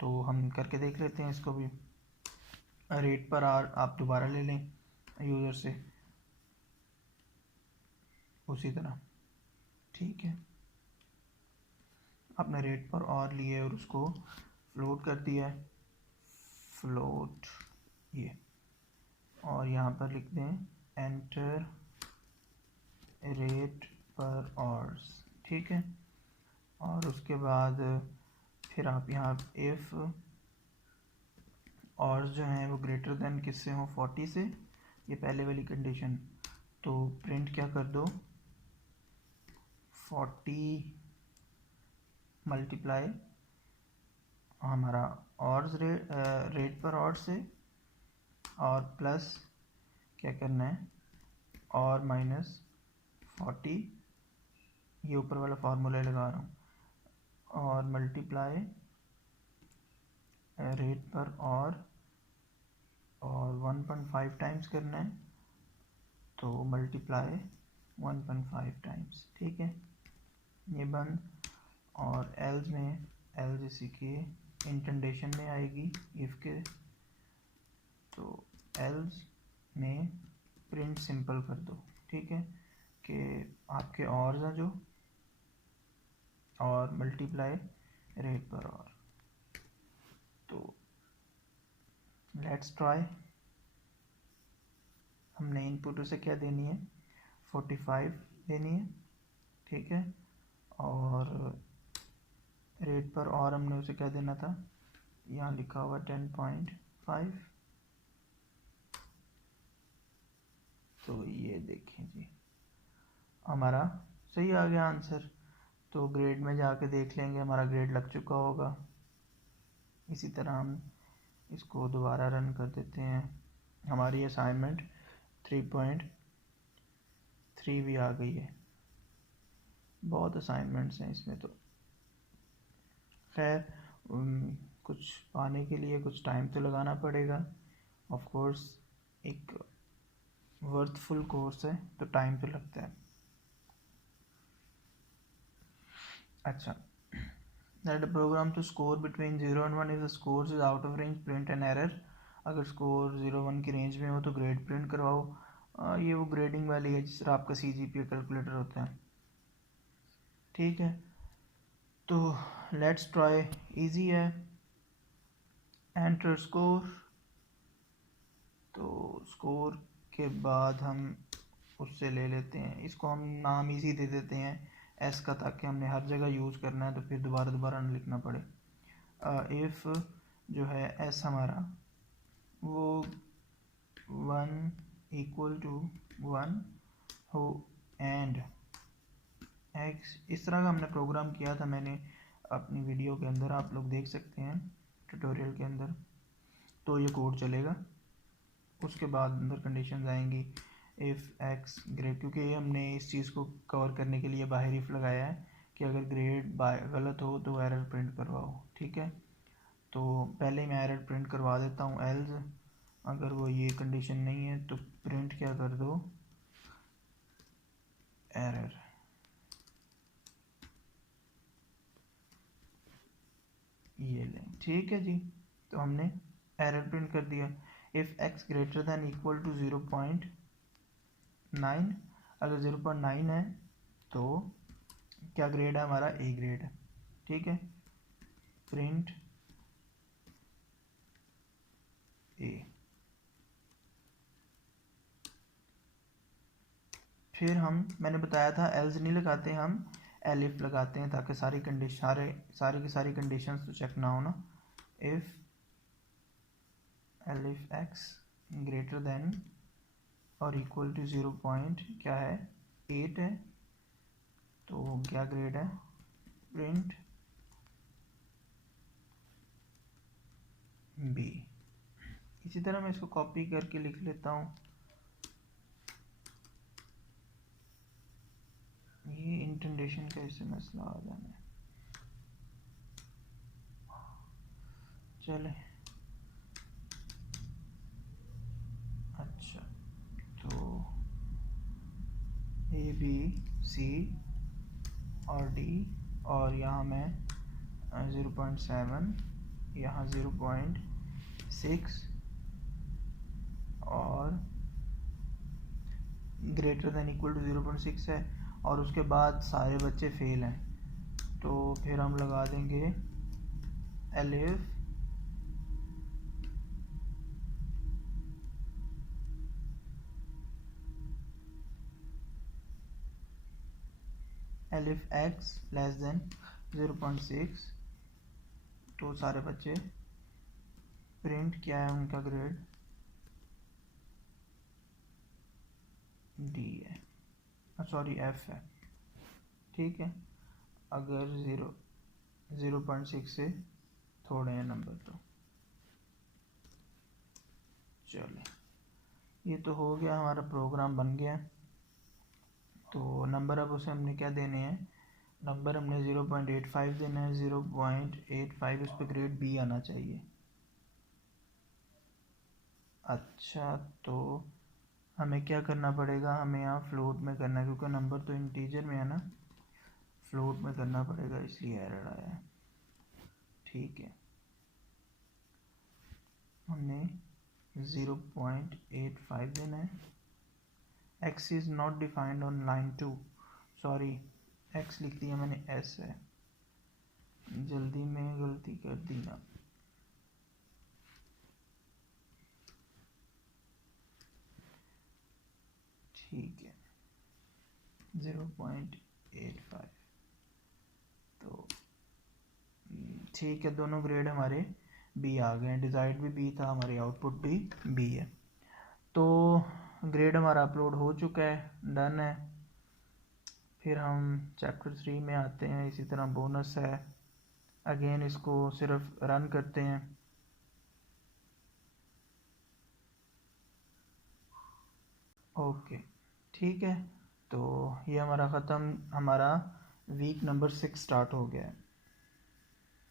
तो हम करके देख लेते हैं इसको भी. रेट पर आर आप दोबारा ले लें यूज़र से उसी तरह. ठीक है, आपने रेट पर और लिए और उसको फ्लोट कर दिया है, फ्लोट ये, और यहाँ पर लिख दें एंटर रेट पर आवर्स. ठीक है, और उसके बाद फिर आप यहाँ इफ़ आवर्स जो हैं वो ग्रेटर देन किससे हों, 40 से, ये पहले वाली कंडीशन. तो प्रिंट क्या कर दो, 40 मल्टीप्लाई हमारा आवर्स रेट पर आवर्स से, और प्लस क्या करना है, और -40, ये ऊपर वाला फार्मूला लगा रहा हूँ, और मल्टीप्लाई रेट पर और 1.5 टाइम्स करना है, तो मल्टीप्लाई 1.5 टाइम्स. ठीक है, ये बंद. और एल्स में, एल्स इसी के इंटेंडेशन में आएगी इफ़ के, तो एल्स में प्रिंट सिंपल कर दो. ठीक है, कि आपके और हैं जो, और मल्टीप्लाई रेट पर और. तो लेट्स ट्राई. हमने इनपुट उसे क्या देनी है, 45 देनी है. ठीक है, और रेट पर और हमने उसे क्या देना था, यहाँ लिखा हुआ 10.5. तो ये देखें जी, हमारा सही आ गया आंसर. तो ग्रेड में जाके देख लेंगे, हमारा ग्रेड लग चुका होगा. इसी तरह हम इसको दोबारा रन कर देते हैं. हमारी असाइनमेंट 3.3 भी आ गई है. बहुत असाइनमेंट्स हैं इसमें. तो खैर, कुछ पाने के लिए कुछ टाइम तो लगाना पड़ेगा. ऑफ कोर्स एक वर्थफुल कोर्स है तो टाइम तो लगता है. अच्छा, that the program to score between 0 and 1 if the scores is out of range print an error. अगर स्कोर 0-1 की रेंज में हो तो ग्रेड प्रिंट करवाओ। ये वो ग्रेडिंग वाली है जिस तरह आपका CGPA कैलकुलेटर होता है, ठीक है। तो लेट्स ट्राई, इजी है। एंटर स्कोर, तो स्कोर के बाद हम उससे ले लेते हैं, इसको हम नाम इजी दे देते हैं एस का, ताकि हमने हर जगह यूज़ करना है तो फिर दोबारा न लिखना पड़े। इफ़ जो है एस हमारा वो 1 इक्वल टू 1 हो एंड एक्स, इस तरह का हमने प्रोग्राम किया था मैंने अपनी वीडियो के अंदर, आप लोग देख सकते हैं ट्यूटोरियल के अंदर। तो ये कोड चलेगा, उसके बाद अंदर कंडीशंस आएंगी इफ़ एक्स ग्रेड, क्योंकि ये हमने इस चीज़ को कवर करने के लिए बाहर इफ लगाया है कि अगर ग्रेड गलत हो तो एरर प्रिंट करवाओ, ठीक है। तो पहले मैं एरर प्रिंट करवा देता हूँ, एल्स अगर वो ये कंडीशन नहीं है तो प्रिंट क्या कर दो, एरर। ये लें, ठीक है जी। तो हमने एरर प्रिंट कर दिया। If x greater than equal to 0.9, अगर 0.9 है तो क्या ग्रेड है हमारा, ए ग्रेड है, ठीक है। प्रिंट ए, फिर मैंने बताया था एल्स नहीं लगाते, हम एलिफ लगाते हैं ताकि सारी कंडीशन सारी की सारी कंडीशंस तो चेक ना हो ना। If elif x greater than और इक्वल टू 0 पॉइंट क्या है, 8 है, तो क्या ग्रेड है, प्रिंट बी। इसी तरह मैं इसको कॉपी करके लिख लेता हूँ। ये इंटेंडेशन का इससे मसला आ जाना है, चले। अच्छा, तो ए बी सी और डी, और यहाँ मैं 0.7, यहाँ 0.6 और ग्रेटर देन इक्वल टू 0.6 है, और उसके बाद सारे बच्चे फेल हैं, तो फिर हम लगा देंगे elif elif x less then 0.6, तो सारे बच्चे प्रिंट क्या है उनका ग्रेड, डी है, सॉरी एफ है, ठीक है। अगर 0.6 से थोड़े हैं नंबर तो चले। ये तो हो गया, हमारा प्रोग्राम बन गया। तो नंबर अब उसे हमने क्या देने हैं, नंबर हमने 0.85 देना है, 0.85 इस पर ग्रेड बी आना चाहिए। अच्छा, तो हमें क्या करना पड़ेगा, हमें यहाँ फ्लोट में करना है, क्योंकि नंबर तो इंटीजर में है ना, फ्लोट में करना पड़ेगा, इसलिए एरर आया है, ठीक है। हमने 0.85 देना है। x is not defined on line 2, sorry x लिख दिया मैंने, s है, जल्दी में गलती कर दी ना। ठीक है, 0.85, तो ठीक है, दोनों ग्रेड हमारे बी आ गए हैं, डिज़ाइड भी बी था, हमारी आउटपुट भी बी है। तो ग्रेड हमारा अपलोड हो चुका है, डन है। फिर हम चैप्टर 3 में आते हैं, इसी तरह बोनस है, अगेन इसको सिर्फ रन करते हैं। ओके, ठीक है, तो ये हमारा ख़त्म, हमारा वीक नंबर 6 स्टार्ट हो गया है।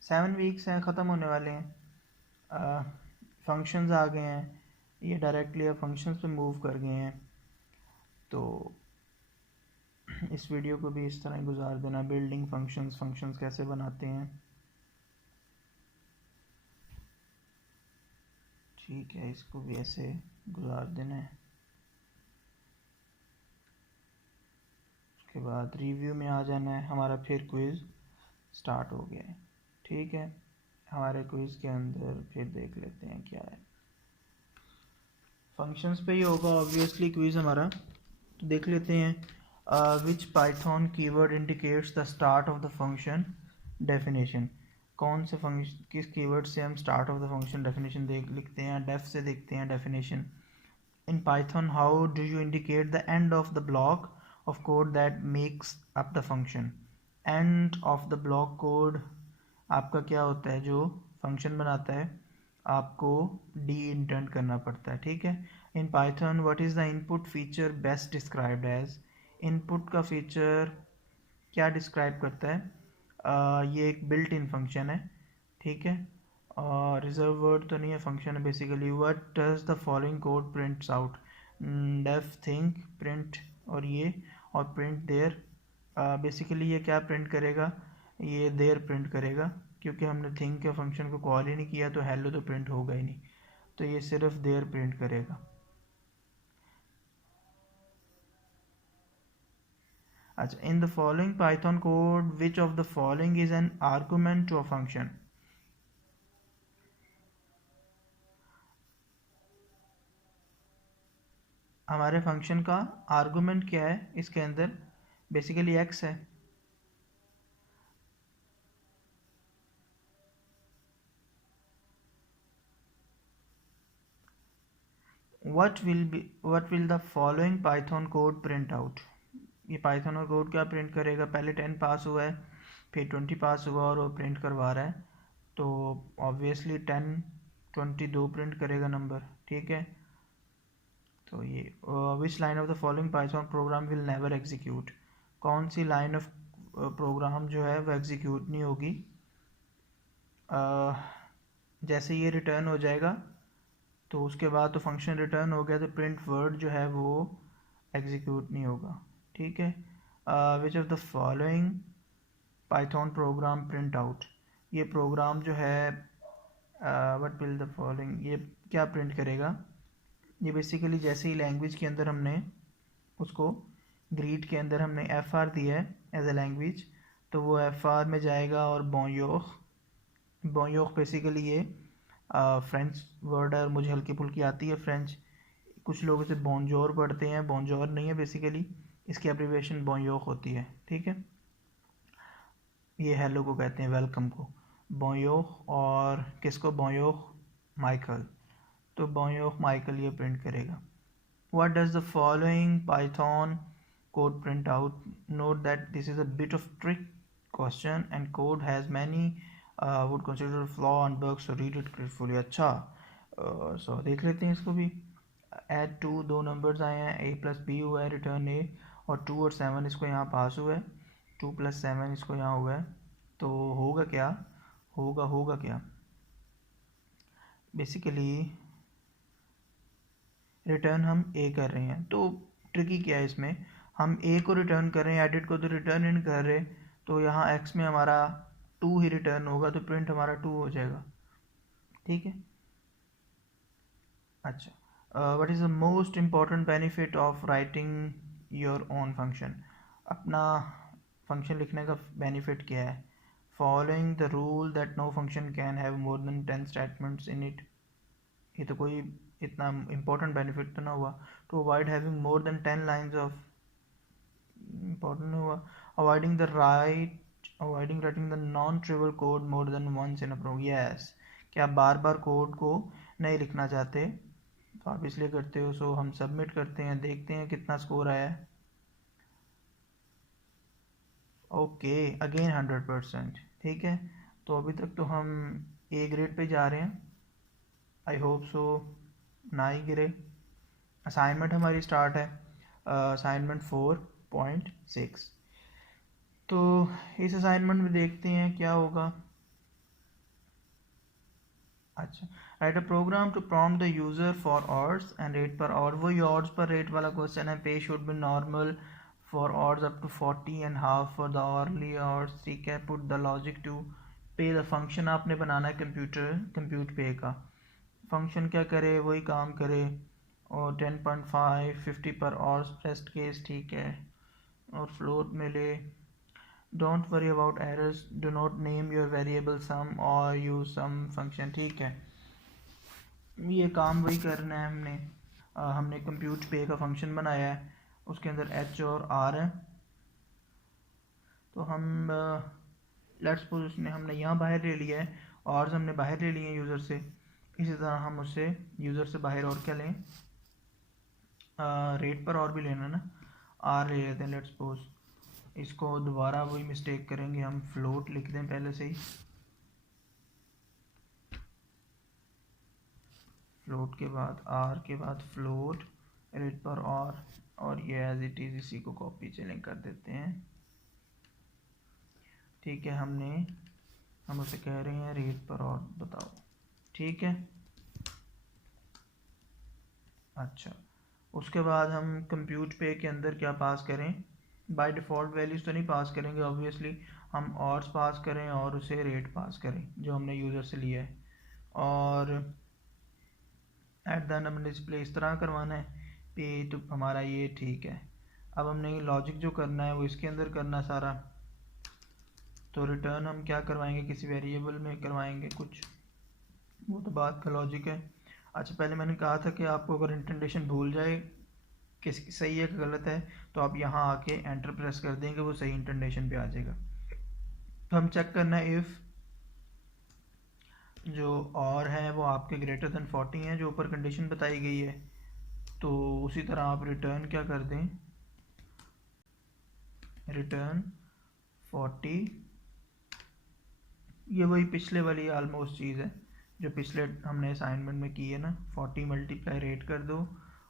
7 वीक्स हैं, ख़त्म होने वाले हैं। फंक्शंस आ गए हैं, ये डायरेक्टली अब फंक्शंस पे मूव कर गए हैं, तो इस वीडियो को भी इस तरह ही गुजार देना, बिल्डिंग फंक्शंस कैसे बनाते हैं। ठीक है, इसको भी ऐसे गुजार देना है। उसके बाद रिव्यू में आ जाना है, हमारा फिर क्विज़ स्टार्ट हो गया है। ठीक है, हमारे क्विज़ के अंदर फिर देख लेते हैं क्या है। फंक्शंस पे ही होगा ऑब्वियसली क्विज़ हमारा, तो देख लेते हैं। Which Python keyword indicates the start of the function definition. कौन से फंक्शन, किस कीवर्ड से हम start of the function definition देख लिखते हैं, डेफ से देखते हैं definition. In Python, how do you indicate the end of the block of code that makes up the function? End of the block code आपका क्या होता है, जो फंक्शन बनाता है आपको डी इंडेंट करना पड़ता है। ठीक है, in Python what is the input feature best described as. Input का फीचर क्या डिस्क्राइब करता है, ये एक बिल्ट इन फंक्शन है। ठीक है, और रिजर्व वर्ड तो नहीं है, फंक्शन है basically. What does the following code prints out, def think print और ये और प्रिंट देयर। बेसिकली ये क्या प्रिंट करेगा, ये देयर प्रिंट करेगा, क्योंकि हमने थिंक के फंक्शन को कॉल ही नहीं किया तो हेलो तो प्रिंट होगा ही नहीं, तो ये सिर्फ देयर प्रिंट करेगा। अच्छा, in the following Python code which of the following is an argument to a function. हमारे फंक्शन का आर्गुमेंट क्या है इसके अंदर, बेसिकली एक्स है। what will the following python code print out। ये पाइथन और कोड क्या प्रिंट करेगा, पहले 10 पास हुआ है, फिर 20 पास हुआ और वो प्रिंट करवा रहा है, तो ऑब्वियसली 10 20 दो प्रिंट करेगा नंबर। ठीक है, तो ये which line of the following Python programme will never execute. कौन सी लाइन ऑफ प्रोग्राम जो है वो एग्जीक्यूट नहीं होगी। जैसे ये रिटर्न हो जाएगा तो उसके बाद तो फंक्शन रिटर्न हो गया, तो प्रिंट वर्ड जो है वो एग्जीक्यूट नहीं होगा। ठीक है, विच of the following Python programme print out. ये प्रोग्राम जो है व्हाट विल द फॉलोइंग, ये क्या प्रिंट करेगा। ये बेसिकली जैसे ही लैंग्वेज के अंदर हमने उसको ग्रीट के अंदर हमने एफ आर दिया है एज ए लैंग्वेज, तो वो एफ आर में जाएगा और बोयोख। बोयोख बेसिकली ये फ्रेंच वर्ड है और मुझे हल्की फुल्की आती है फ्रेंच, कुछ लोग इसे बोंजोर पढ़ते हैं, बोंजोर नहीं है बेसिकली, इसकी एब्रीविएशन बोयोख होती है। ठीक है, ये हेलो को कहते हैं, वेलकम को बोयोख, और किसको बोयोख, माइकल, तो बोयोख माइकल ये प्रिंट करेगा। What does the following Python code print out? Note that this is a bit of trick question and code has many would consider flaw and bugs, so read it carefully। अच्छा, so देख लेते हैं इसको भी। add 2 दो numbers आए हैं, a plus B हुआ है, रिटर्न a, और 2 और 7 इसको यहाँ पास हुआ है, 2 प्लस 7 इसको यहाँ हुआ है, तो होगा क्या, होगा क्या, बेसिकली रिटर्न हम ए कर रहे हैं। तो ट्रिकी क्या है इसमें, हम ए को रिटर्न कर रहे हैं, एडिट को तो रिटर्न नहीं कर रहे, तो यहाँ एक्स में हमारा 2 ही रिटर्न होगा, तो प्रिंट हमारा 2 हो जाएगा। ठीक है, अच्छा, what is the most important benefit of writing your own function. अपना फंक्शन लिखने का बेनिफिट क्या है, following the rule that no function can have more than 10 statements in it. ये तो कोई इतना इम्पोर्टेंट बेनिफिट तो ना हुआ। To avoid having more than 10 lines of, important हुआ। Avoiding writing the non trivial code more than once in a program. Yes, कि आप बार बार कोड को नहीं लिखना चाहते तो आप इसलिए करते हो। सो हम सबमिट करते हैं, देखते हैं कितना स्कोर आया है। Okay, again 100%। ठीक है, तो अभी तक तो हम ए ग्रेड पे जा रहे हैं, आई होप सो ना ही गिरे। असाइनमेंट हमारी स्टार्ट है, असाइनमेंट 4.6। तो इस असाइनमेंट में देखते हैं क्या होगा। अच्छा, write a program to prompt the user for hours and rate per hour. वही ऑर्ड्स पर रेट वाला क्वेश्चन है। Pay should be normal for hours up to 40 and half for the hourly hours. ठीक है, put the logic to pay the function आपने बनाना है compute पे का। फंक्शन क्या करे, वही काम करे। और 10.5 50 पर और रेस्ट केस ठीक है। और फ्लोट में ले, don't worry about errors, do not name your variable sum और यूज सम फंक्शन, ठीक है। ये काम वही करना है हमने। हमने कंप्यूट पे का फंक्शन बनाया है, उसके अंदर एच और आर है। तो हम लेट्स सपोज उसने हमने यहाँ बाहर ले लिया है और हमने बाहर ले लिए हैं यूज़र से। इसी तरह हम उससे यूज़र से बाहर और क्या लें, रेट पर और भी लेना ना, आर ले लेते हैं लेट्स सपोज। इसको दोबारा वही मिस्टेक करेंगे, हम फ्लोट लिख दें पहले से ही, फ्लोट के बाद आर के बाद फ्लोट, रेट पर और ये एज इट इज़ इसी को कॉपी चलें कर देते हैं, ठीक है। हम उसे कह रहे हैं रेट पर और बताओ, ठीक है। अच्छा, उसके बाद हम कंप्यूट पे के अंदर क्या पास करें, बाय डिफ़ॉल्ट वैल्यूज़ तो नहीं पास करेंगे ऑब्वियसली, हम ऑर्स पास करें और उसे रेट पास करें जो हमने यूज़र से लिया है। और एट द एंड हमने डिस्प्ले इस तरह करवाना है पे, तो हमारा ये ठीक है। अब हमने लॉजिक जो करना है वो इसके अंदर करना सारा। तो रिटर्न हम क्या करवाएंगे, किसी वेरिएबल में करवाएंगे कुछ, वो तो बात का लॉजिक है। अच्छा, पहले मैंने कहा था कि आपको अगर इंटेंटेशन भूल जाए कि सही है कि गलत है, तो आप यहाँ आके एंटर प्रेस कर देंगे, वो सही इंटेंटेशन पे आ जाएगा। तो हम चेक करना है इफ़ जो और है वो आपके ग्रेटर देन 40 है, जो ऊपर कंडीशन बताई गई है। तो उसी तरह आप रिटर्न क्या कर दें, रिटर्न 40, ये वही पिछले वाली ऑलमोस्ट चीज़ है जो पिछले हमने असाइनमेंट में की है ना। 40 मल्टीप्लाई रेट कर दो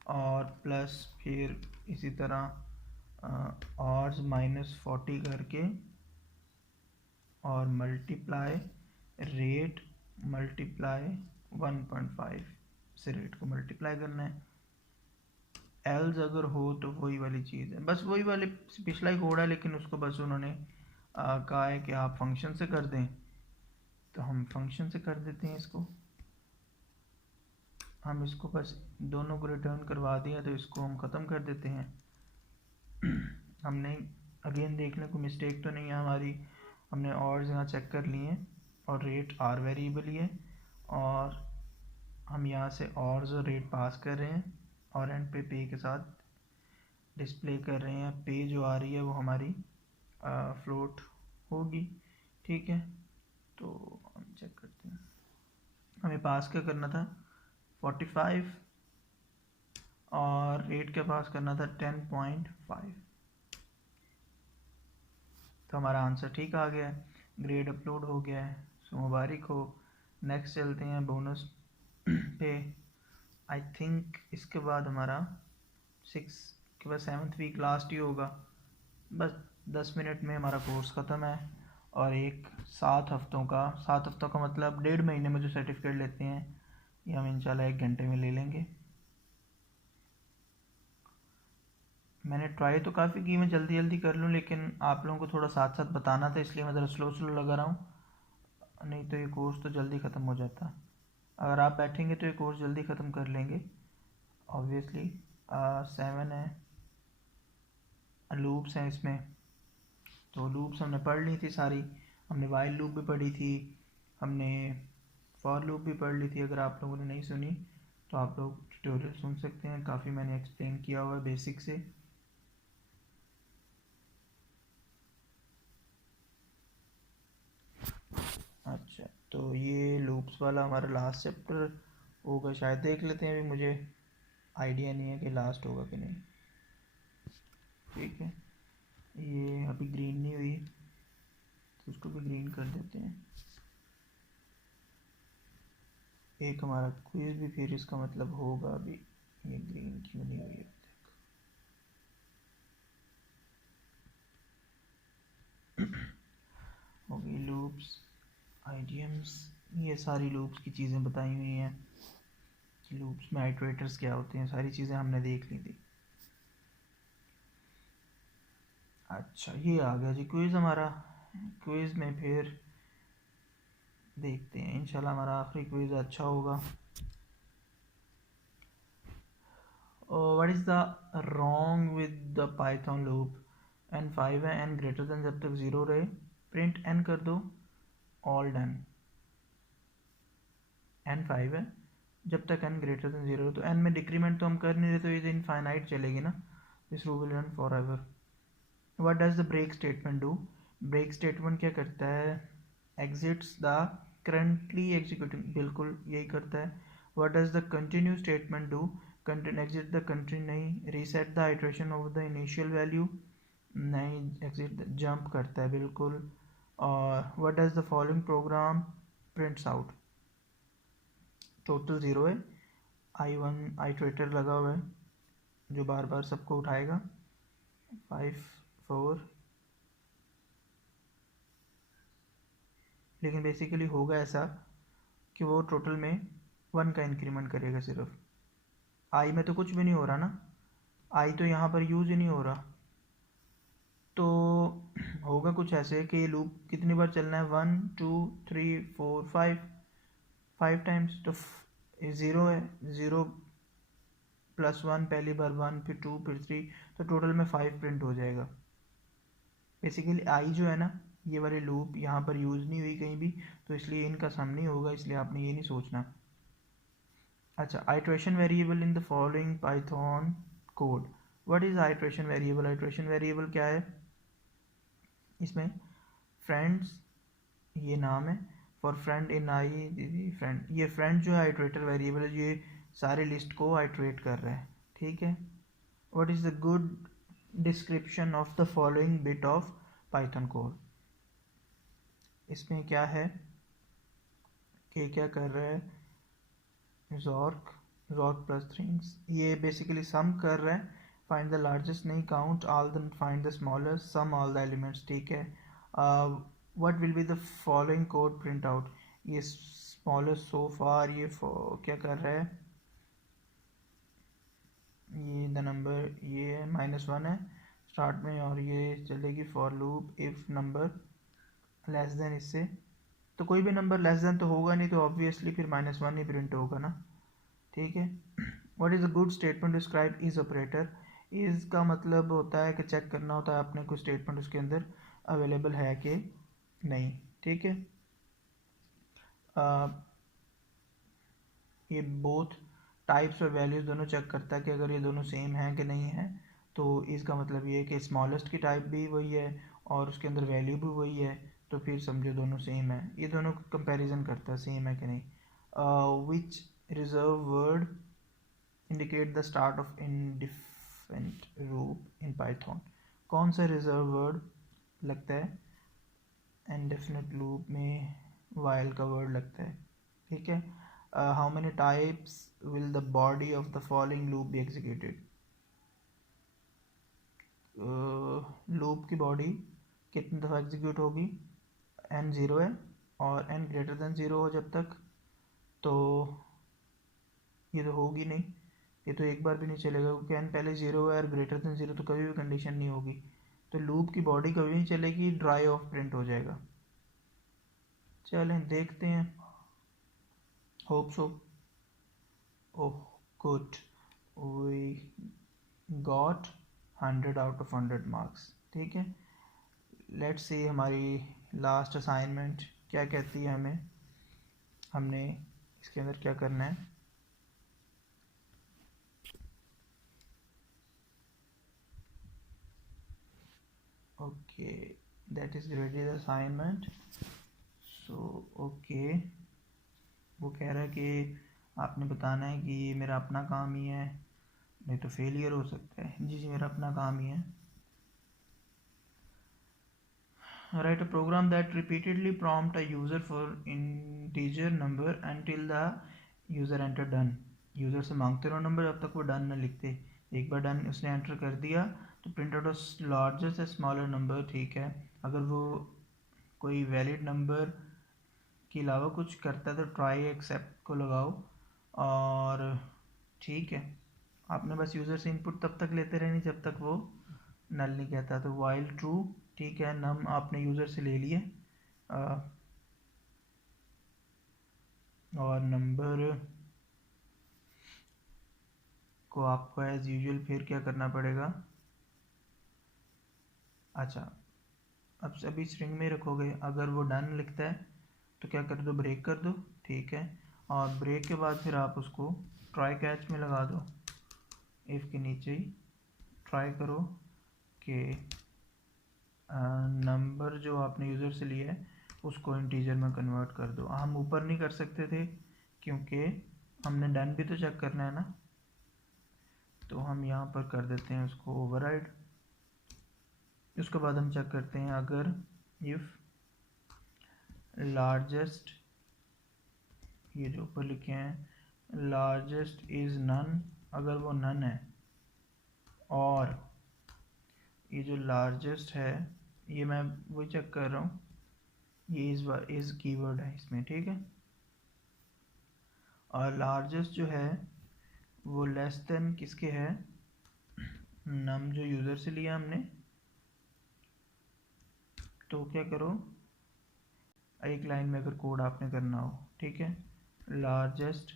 और प्लस फिर इसी तरह और -40 करके और मल्टीप्लाई रेट मल्टीप्लाई 1.5 से रेट को मल्टीप्लाई करना है। एल्स अगर हो तो वही वाली चीज़ है, बस वही वाले पिछला ही कोड है, लेकिन उसको बस उन्होंने कहा है कि आप फंक्शन से कर दें, तो हम फंक्शन से कर देते हैं इसको। हम इसको बस दोनों को रिटर्न करवा दिया तो इसको हम ख़त्म कर देते हैं। हमने अगेन देखने को मिस्टेक तो नहीं है हमारी, हमने और यहाँ चेक कर लिए और रेट आर वेरिएबल ही है, और हम यहाँ से और जो रेट पास कर रहे हैं और एंड पे के साथ डिस्प्ले कर रहे हैं। पे जो आ रही है वो हमारी फ्लोट होगी, ठीक है। तो हम चेक करते हैं, हमें पास क्या करना था 45 और रेट के पास करना था 10.5। तो हमारा आंसर ठीक आ गया है, ग्रेड अपलोड हो गया है, सो मुबारक हो। नेक्स्ट चलते हैं बोनस पे। आई थिंक इसके बाद हमारा 6 के बाद 7th वीक लास्ट ही होगा। बस 10 मिनट में हमारा कोर्स ख़त्म है और एक 7 हफ्तों का मतलब 1.5 महीने में जो सर्टिफिकेट लेते हैं ये हम इंशाल्लाह 1 घंटे में ले लेंगे। मैंने ट्राई तो काफ़ी की मैं जल्दी जल्दी कर लूँ, लेकिन आप लोगों को थोड़ा साथ साथ बताना था इसलिए मैं ज़रा स्लो स्लो लगा रहा हूँ, नहीं तो ये कोर्स तो जल्दी ख़त्म हो जाता। अगर आप बैठेंगे तो ये कोर्स जल्दी ख़त्म कर लेंगे ऑब्वियसली। 7 है, लूप्स हैं इसमें, तो लूप्स हमने पढ़ ली थी सारी। हमने वाइल लूप भी पढ़ी थी, हमने फॉर लूप भी पढ़ ली थी। अगर आप लोगों ने नहीं सुनी तो आप लोग ट्यूटोरियल सुन सकते हैं, काफ़ी मैंने एक्सप्लेन किया हुआ है बेसिक से। अच्छा, तो ये लूप्स वाला हमारा लास्ट चैप्टर होगा शायद, देख लेते हैं, अभी मुझे आइडिया नहीं है कि लास्ट होगा कि नहीं। ठीक है, ये अभी ग्रीन नहीं हुई तो उसको भी ग्रीन कर देते हैं। एक हमारा क्विज भी फिर इसका मतलब होगा, अभी ये ग्रीन क्यों नहीं हुई है। हो गई लूप्स, आइडियम्स, ये सारी लूप्स की चीज़ें बताई हुई हैं कि लूप्स में आइटरेटर्स क्या होते हैं, सारी चीज़ें हमने देख ली थी। अच्छा, ये आ गया जी क्विज़ हमारा। क्विज़ में फिर देखते हैं, इंशाल्लाह हमारा आखिरी क्विज़ अच्छा होगा। What is the wrong with the Python loop? N 5 है, एन ग्रेटर देन जब तक 0 रहे प्रिंट एन कर दो, ऑल डन। एन 5 है, जब तक एन ग्रेटर देन 0 तो एन में डिक्रीमेंट तो हम कर नहीं रहे, तो ये इनफाइनाइट चलेगी ना, this rule will run forever. What does the break statement do? Break statement क्या करता है? एग्जिट्स द करंटली एग्जीक्यूटिंग, बिल्कुल यही करता है। What does the continue statement do? Continue exit the continue नहीं। Reset the iteration of the initial value नहीं। Exit jump करता है, बिल्कुल। और what does the following program prints out? Total 0 है, i1 आइट्रेटर लगा हुआ है जो बार बार सबको उठाएगा, 5 4, लेकिन बेसिकली होगा ऐसा कि वो टोटल में 1 का इंक्रीमेंट करेगा सिर्फ। आई में तो कुछ भी नहीं हो रहा ना, आई तो यहाँ पर यूज़ ही नहीं हो रहा, तो होगा कुछ ऐसे कि ये लूप कितनी बार चलना है? 1 2 3 4 5 टाइम्स, तो 0 है, 0 प्लस 1 पहली बार 1, फिर 2, फिर 3, तो टोटल में 5 प्रिंट हो जाएगा। बेसिकली आई जो है ना, ये वाले लूप यहाँ पर यूज़ नहीं हुई कहीं भी, तो इसलिए इनका सम नहीं होगा, इसलिए आपने ये नहीं सोचना। अच्छा, iteration variable in the following Python code. What is iteration variable? Iteration variable क्या है? इसमें फ्रेंड्स ये नाम है, फॉर फ्रेंड इन आई दीदी फ्रेंड, ये फ्रेंड जो है आइट्रेटर वेरिएबल है, ये सारे लिस्ट को आइट्रेट कर रहा है, ठीक है। What is the good description of the following bit of Python code? इसमें क्या है कि क्या कर रहा है? जॉर्क प्लस थ्रिंग्स, ये बेसिकली सम कर रहा है। फाइंड द लार्जेस्ट नहीं, count all the, find the smallest, sum all the elements, ठीक है। What will be the following code print out? ये स्मॉलेस्ट सो फार, ये क्या कर रहा है? ये द नंबर, ये -1 है स्टार्ट में, और ये चलेगी for loop if number less than इससे, तो कोई भी नंबर लेस देन तो होगा नहीं, तो ऑब्वियसली फिर -1 ही प्रिंट होगा ना, ठीक है। What is a good statement describe is operator? Is का मतलब होता है कि चेक करना होता है आपने कोई स्टेटमेंट उसके अंदर अवेलेबल है कि नहीं, ठीक है। ये बोथ टाइप्स और वैल्यूज़ दोनों चेक करता है कि अगर ये दोनों सेम हैं कि नहीं है, तो इसका मतलब ये है कि स्मॉलेस्ट की टाइप भी वही है और उसके अंदर वैल्यू भी वही है, तो फिर समझो दोनों सेम है। ये दोनों कंपैरिजन करता है सेम है कि नहीं। Which reserve word indicate the start of indifferent loop in Python? कौन सा रिजर्व वर्ड लगता है इंडेफिनिट लूप में? वाइल का वर्ड लगता है, ठीक है। How many types will the body of the following loop be executed? Loop की बॉडी कितनी दफ़ा एग्जीक्यूट होगी? n 0 है और n ग्रेटर देन 0 हो जब तक, तो ये तो होगी नहीं, ये तो एक बार भी नहीं चलेगा क्योंकि n पहले 0 है और ग्रेटर देन 0 तो कभी भी कंडीशन नहीं होगी, तो लूप की बॉडी कभी नहीं चलेगी, ड्राई ऑफ प्रिंट हो जाएगा। चलें देखते हैं, hope so. Oh good, we got 100 out of 100 marks, ठीक है। लेट्स सी हमारी लास्ट असाइनमेंट क्या कहती है हमें, हमने इसके अंदर क्या करना है। Okay, that is ready the assignment. So okay, वो कह रहा है कि आपने बताना है कि ये मेरा अपना काम ही है, नहीं तो फेलियर हो सकता है। जी जी, मेरा अपना काम ही है। Write a program that repeatedly prompt a user for integer number until the user enter done। User से मांगते रहो नंबर जब तक वो डन न लिखते। एक बार डन उसने एंटर कर दिया तो प्रिंट आउट लार्जेस्ट या स्मॉलर नंबर, ठीक है। अगर वो कोई वैलिड नंबर के अलावा कुछ करता है तो ट्राई एक्सेप्ट को लगाओ, और ठीक है, आपने बस यूज़र से इनपुट तब तक लेते रहनी जब तक वो नल नहीं कहता, तो वाइल ट्रू, ठीक है। नम आपने यूज़र से ले लिए और नंबर इसको आपको एज़ यूजुअल फिर क्या करना पड़ेगा। अच्छा, अब सभी स्ट्रिंग में रखोगे। अगर वो डन लिखता है तो क्या कर दो, ब्रेक कर दो, ठीक है। और ब्रेक के बाद फिर आप उसको ट्राई कैच में लगा दो, इफ़ के नीचे ही ट्राई करो कि नंबर जो आपने यूज़र से लिया है उसको इंटीजर में कन्वर्ट कर दो। हम ऊपर नहीं कर सकते थे क्योंकि हमने डन भी तो चेक करना है ना, तो हम यहाँ पर कर देते हैं उसको ओवरराइड। उसके बाद हम चेक करते हैं अगर इफ़ लार्जेस्ट, ये जो ऊपर लिखे हैं लार्जेस्ट इज़ नन, अगर वो नन है और ये जो लार्जेस्ट है ये मैं वही चेक कर रहा हूँ, ये इज़ कीवर्ड है इसमें, ठीक है। और लार्जेस्ट जो है वो लेस देन किसके है, नम जो यूज़र से लिया हमने। तो क्या करो, एक लाइन में अगर कोड आपने करना हो, ठीक है, लार्जेस्ट,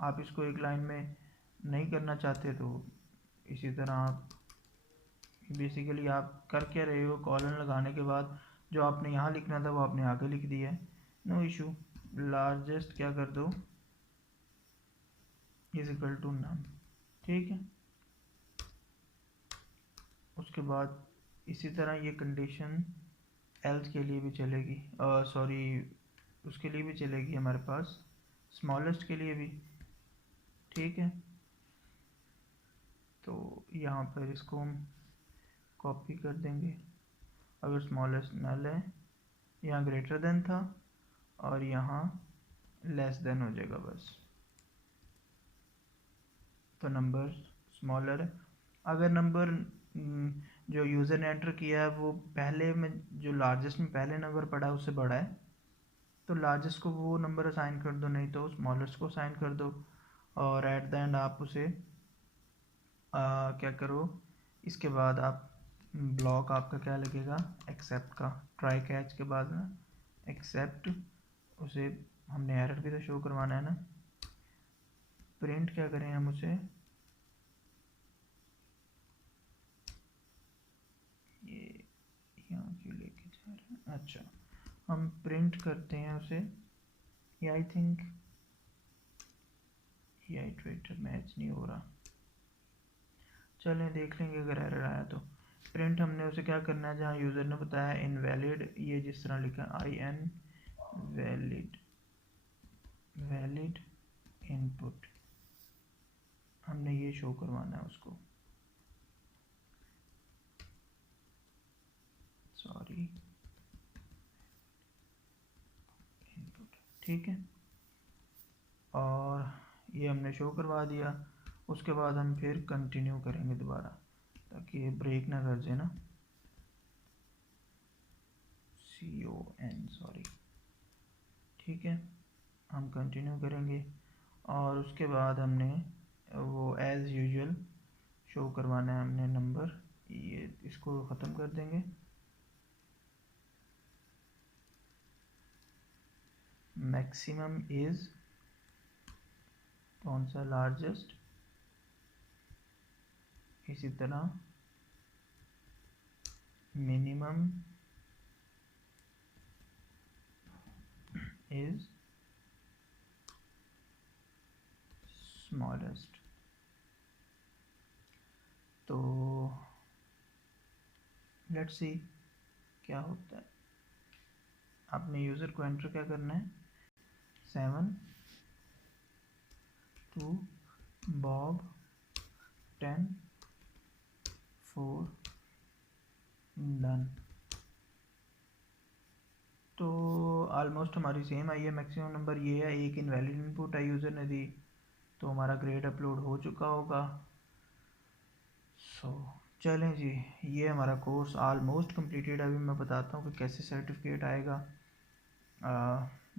आप इसको एक लाइन में नहीं करना चाहते तो इसी तरह आप बेसिकली आप कर क्या रहे हो, कॉलन लगाने के बाद जो आपने यहाँ लिखना था वो आपने आगे लिख दिया है, नो इशू। लार्जेस्ट क्या कर दो इज इक्वल टू नम, ठीक है। उसके बाद इसी तरह ये कंडीशन एल्स के लिए भी चलेगी, सॉरी उसके लिए भी चलेगी हमारे पास, स्मॉलेस्ट के लिए भी, ठीक है। तो यहाँ पर इसको हम कॉपी कर देंगे। अगर स्मॉलेस्ट नल है, यहाँ ग्रेटर देन था और यहाँ लेस देन हो जाएगा बस, तो नंबर स्मॉलर है। अगर नंबर जो यूज़र ने एंटर किया है वो पहले में जो लार्जेस्ट में पहले नंबर पड़ा है उससे बड़ा है तो लार्जेस्ट को वो नंबर असाइन कर दो, नहीं तो स्मॉलेस्ट को असाइन कर दो। और एट द एंड आप उसे क्या करो, इसके बाद आप ब्लॉक आपका क्या लगेगा, एक्सेप्ट का, ट्राई कैच के बाद ना एक्सेप्ट, उसे हमने एरर भी तो शो करवाना है ना। प्रिंट क्या करें हम उसे, ये यहाँ क्यों लेके जा रहे हैं, अच्छा हम प्रिंट करते हैं उसे, ये आई थिंक ये इटरेटर मैच नहीं हो रहा, चलें देख लेंगे अगर एरर आया तो। प्रिंट हमने उसे क्या करना है, जहाँ यूज़र ने बताया इनवैलिड, ये जिस तरह लिखा invalid, valid input, हमने ये शो करवाना है उसको, सॉरी इनपुट, ठीक है। और ये हमने शो करवा दिया। उसके बाद हम फिर कंटिन्यू करेंगे दोबारा ताकि ये ब्रेक ना कर जाए ना, CON सॉरी, ठीक है। हम कंटिन्यू करेंगे और उसके बाद हमने वो एज़ यूजुअल शो करवाना है हमने नंबर, ये इसको ख़त्म कर देंगे। मैक्सिमम इज़ कौन सा, लार्जेस्ट, इसी तरह मिनिमम इज़ स्मॉलेस्ट। तो लेट्स सी क्या होता है। आपने यूज़र को एंटर क्या करना है, 7 2 बॉब 10 4 डन। तो ऑलमोस्ट हमारी सेम आई है, मैक्सिमम नंबर ये है, एक इनवैलिड इनपुट है यूज़र ने दी, तो हमारा ग्रेड अपलोड हो चुका होगा। सो चलें जी, ये हमारा कोर्स ऑलमोस्ट कंप्लीटेड। अभी मैं बताता हूँ कि कैसे सर्टिफिकेट आएगा,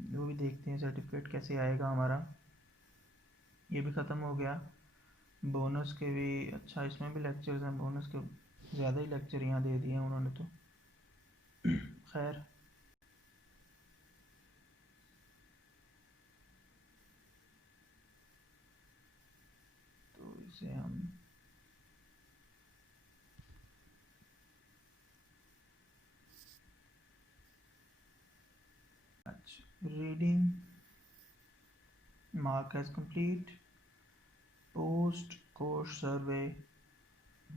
वो भी देखते हैं सर्टिफिकेट कैसे आएगा हमारा। ये भी ख़त्म हो गया, बोनस के भी, अच्छा इसमें भी लेक्चर्स हैं, बोनस के ज़्यादा ही लेक्चर यहाँ दे दिए हैं उन्होंने तो खैर तो इसे हम अच्छा reading mark as complete, post course survey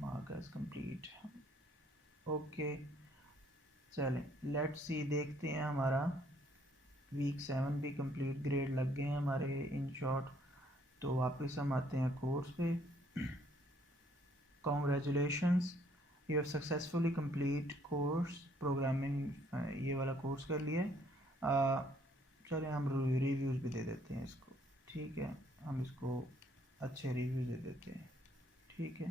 mark as complete. Okay चलें लेट्स सी देखते हैं हमारा वीक 7 भी कंप्लीट ग्रेड लग गए हैं हमारे इन शॉर्ट। तो वापस हम आते हैं कोर्स पे। Congratulations you have successfully complete course programming, ये वाला कोर्स कर लिया है। चलें हम रिव्यूज़ भी दे देते हैं इसको, ठीक है, हम इसको अच्छे रिव्यू दे देते हैं, ठीक है।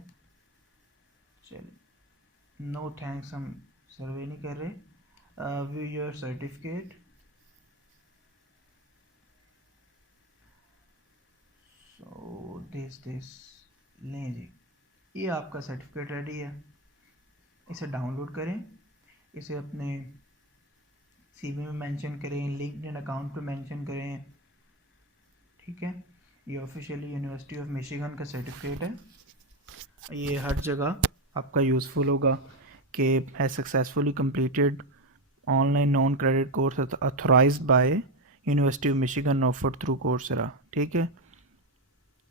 चलिए नो थैंक्स हम सर्वे नहीं कर रहे। View your certificate, so this लें जी, ये आपका सर्टिफिकेट रेडी है। इसे डाउनलोड करें, इसे अपने सीवी में मेंशन करें, लिंक्डइन अकाउंट पे मेंशन करें, ठीक है। ये ऑफिशियली यूनिवर्सिटी ऑफ मिशिगन का सर्टिफिकेट है। ये हर जगह आपका यूज़फुल होगा कि है successfully completed online non credit course authorised bye university of Michigan offered through Coursera, ठीक है।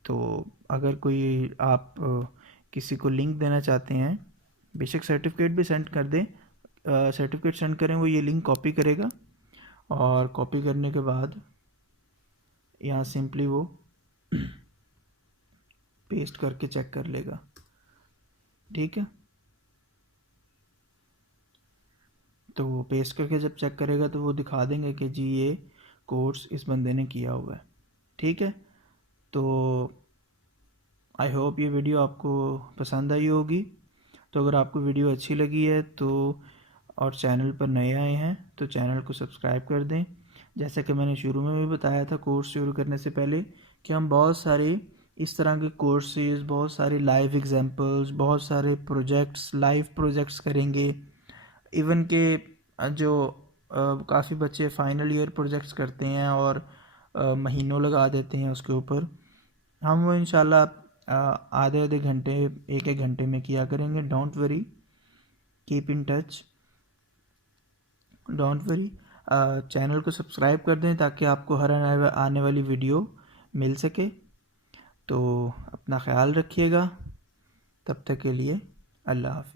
तो अगर कोई आप किसी को लिंक देना चाहते हैं, बेशक सर्टिफिकेट भी सेंड कर दें, सर्टिफिकेट सेंड करें, वो ये लिंक कॉपी करेगा और कॉपी करने के बाद यहाँ सिंपली वो पेस्ट करके चेक कर लेगा, ठीक है। तो पेस्ट करके जब चेक करेगा तो वो दिखा देंगे कि जी ये कोर्स इस बंदे ने किया हुआ है, ठीक है। तो आई होप ये वीडियो आपको पसंद आई होगी। तो अगर आपको वीडियो अच्छी लगी है तो और चैनल पर नए आए हैं तो चैनल को सब्सक्राइब कर दें। जैसा कि मैंने शुरू में भी बताया था कोर्स शुरू करने से पहले कि हम बहुत सारे इस तरह के कोर्सेज, बहुत सारे लाइव एग्जांपल्स, बहुत सारे प्रोजेक्ट्स, लाइव प्रोजेक्ट्स करेंगे। इवन के जो काफ़ी बच्चे फ़ाइनल ईयर प्रोजेक्ट्स करते हैं और महीनों लगा देते हैं उसके ऊपर, हम वो इंशाल्लाह आधे आधे घंटे, एक एक घंटे में किया करेंगे। Don't worry, keep in touch, don't worry. Channel को सब्सक्राइब कर दें ताकि आपको हर आने वाली वीडियो मिल सके। तो अपना ख्याल रखिएगा, तब तक के लिए अल्लाह हाफ़िज़।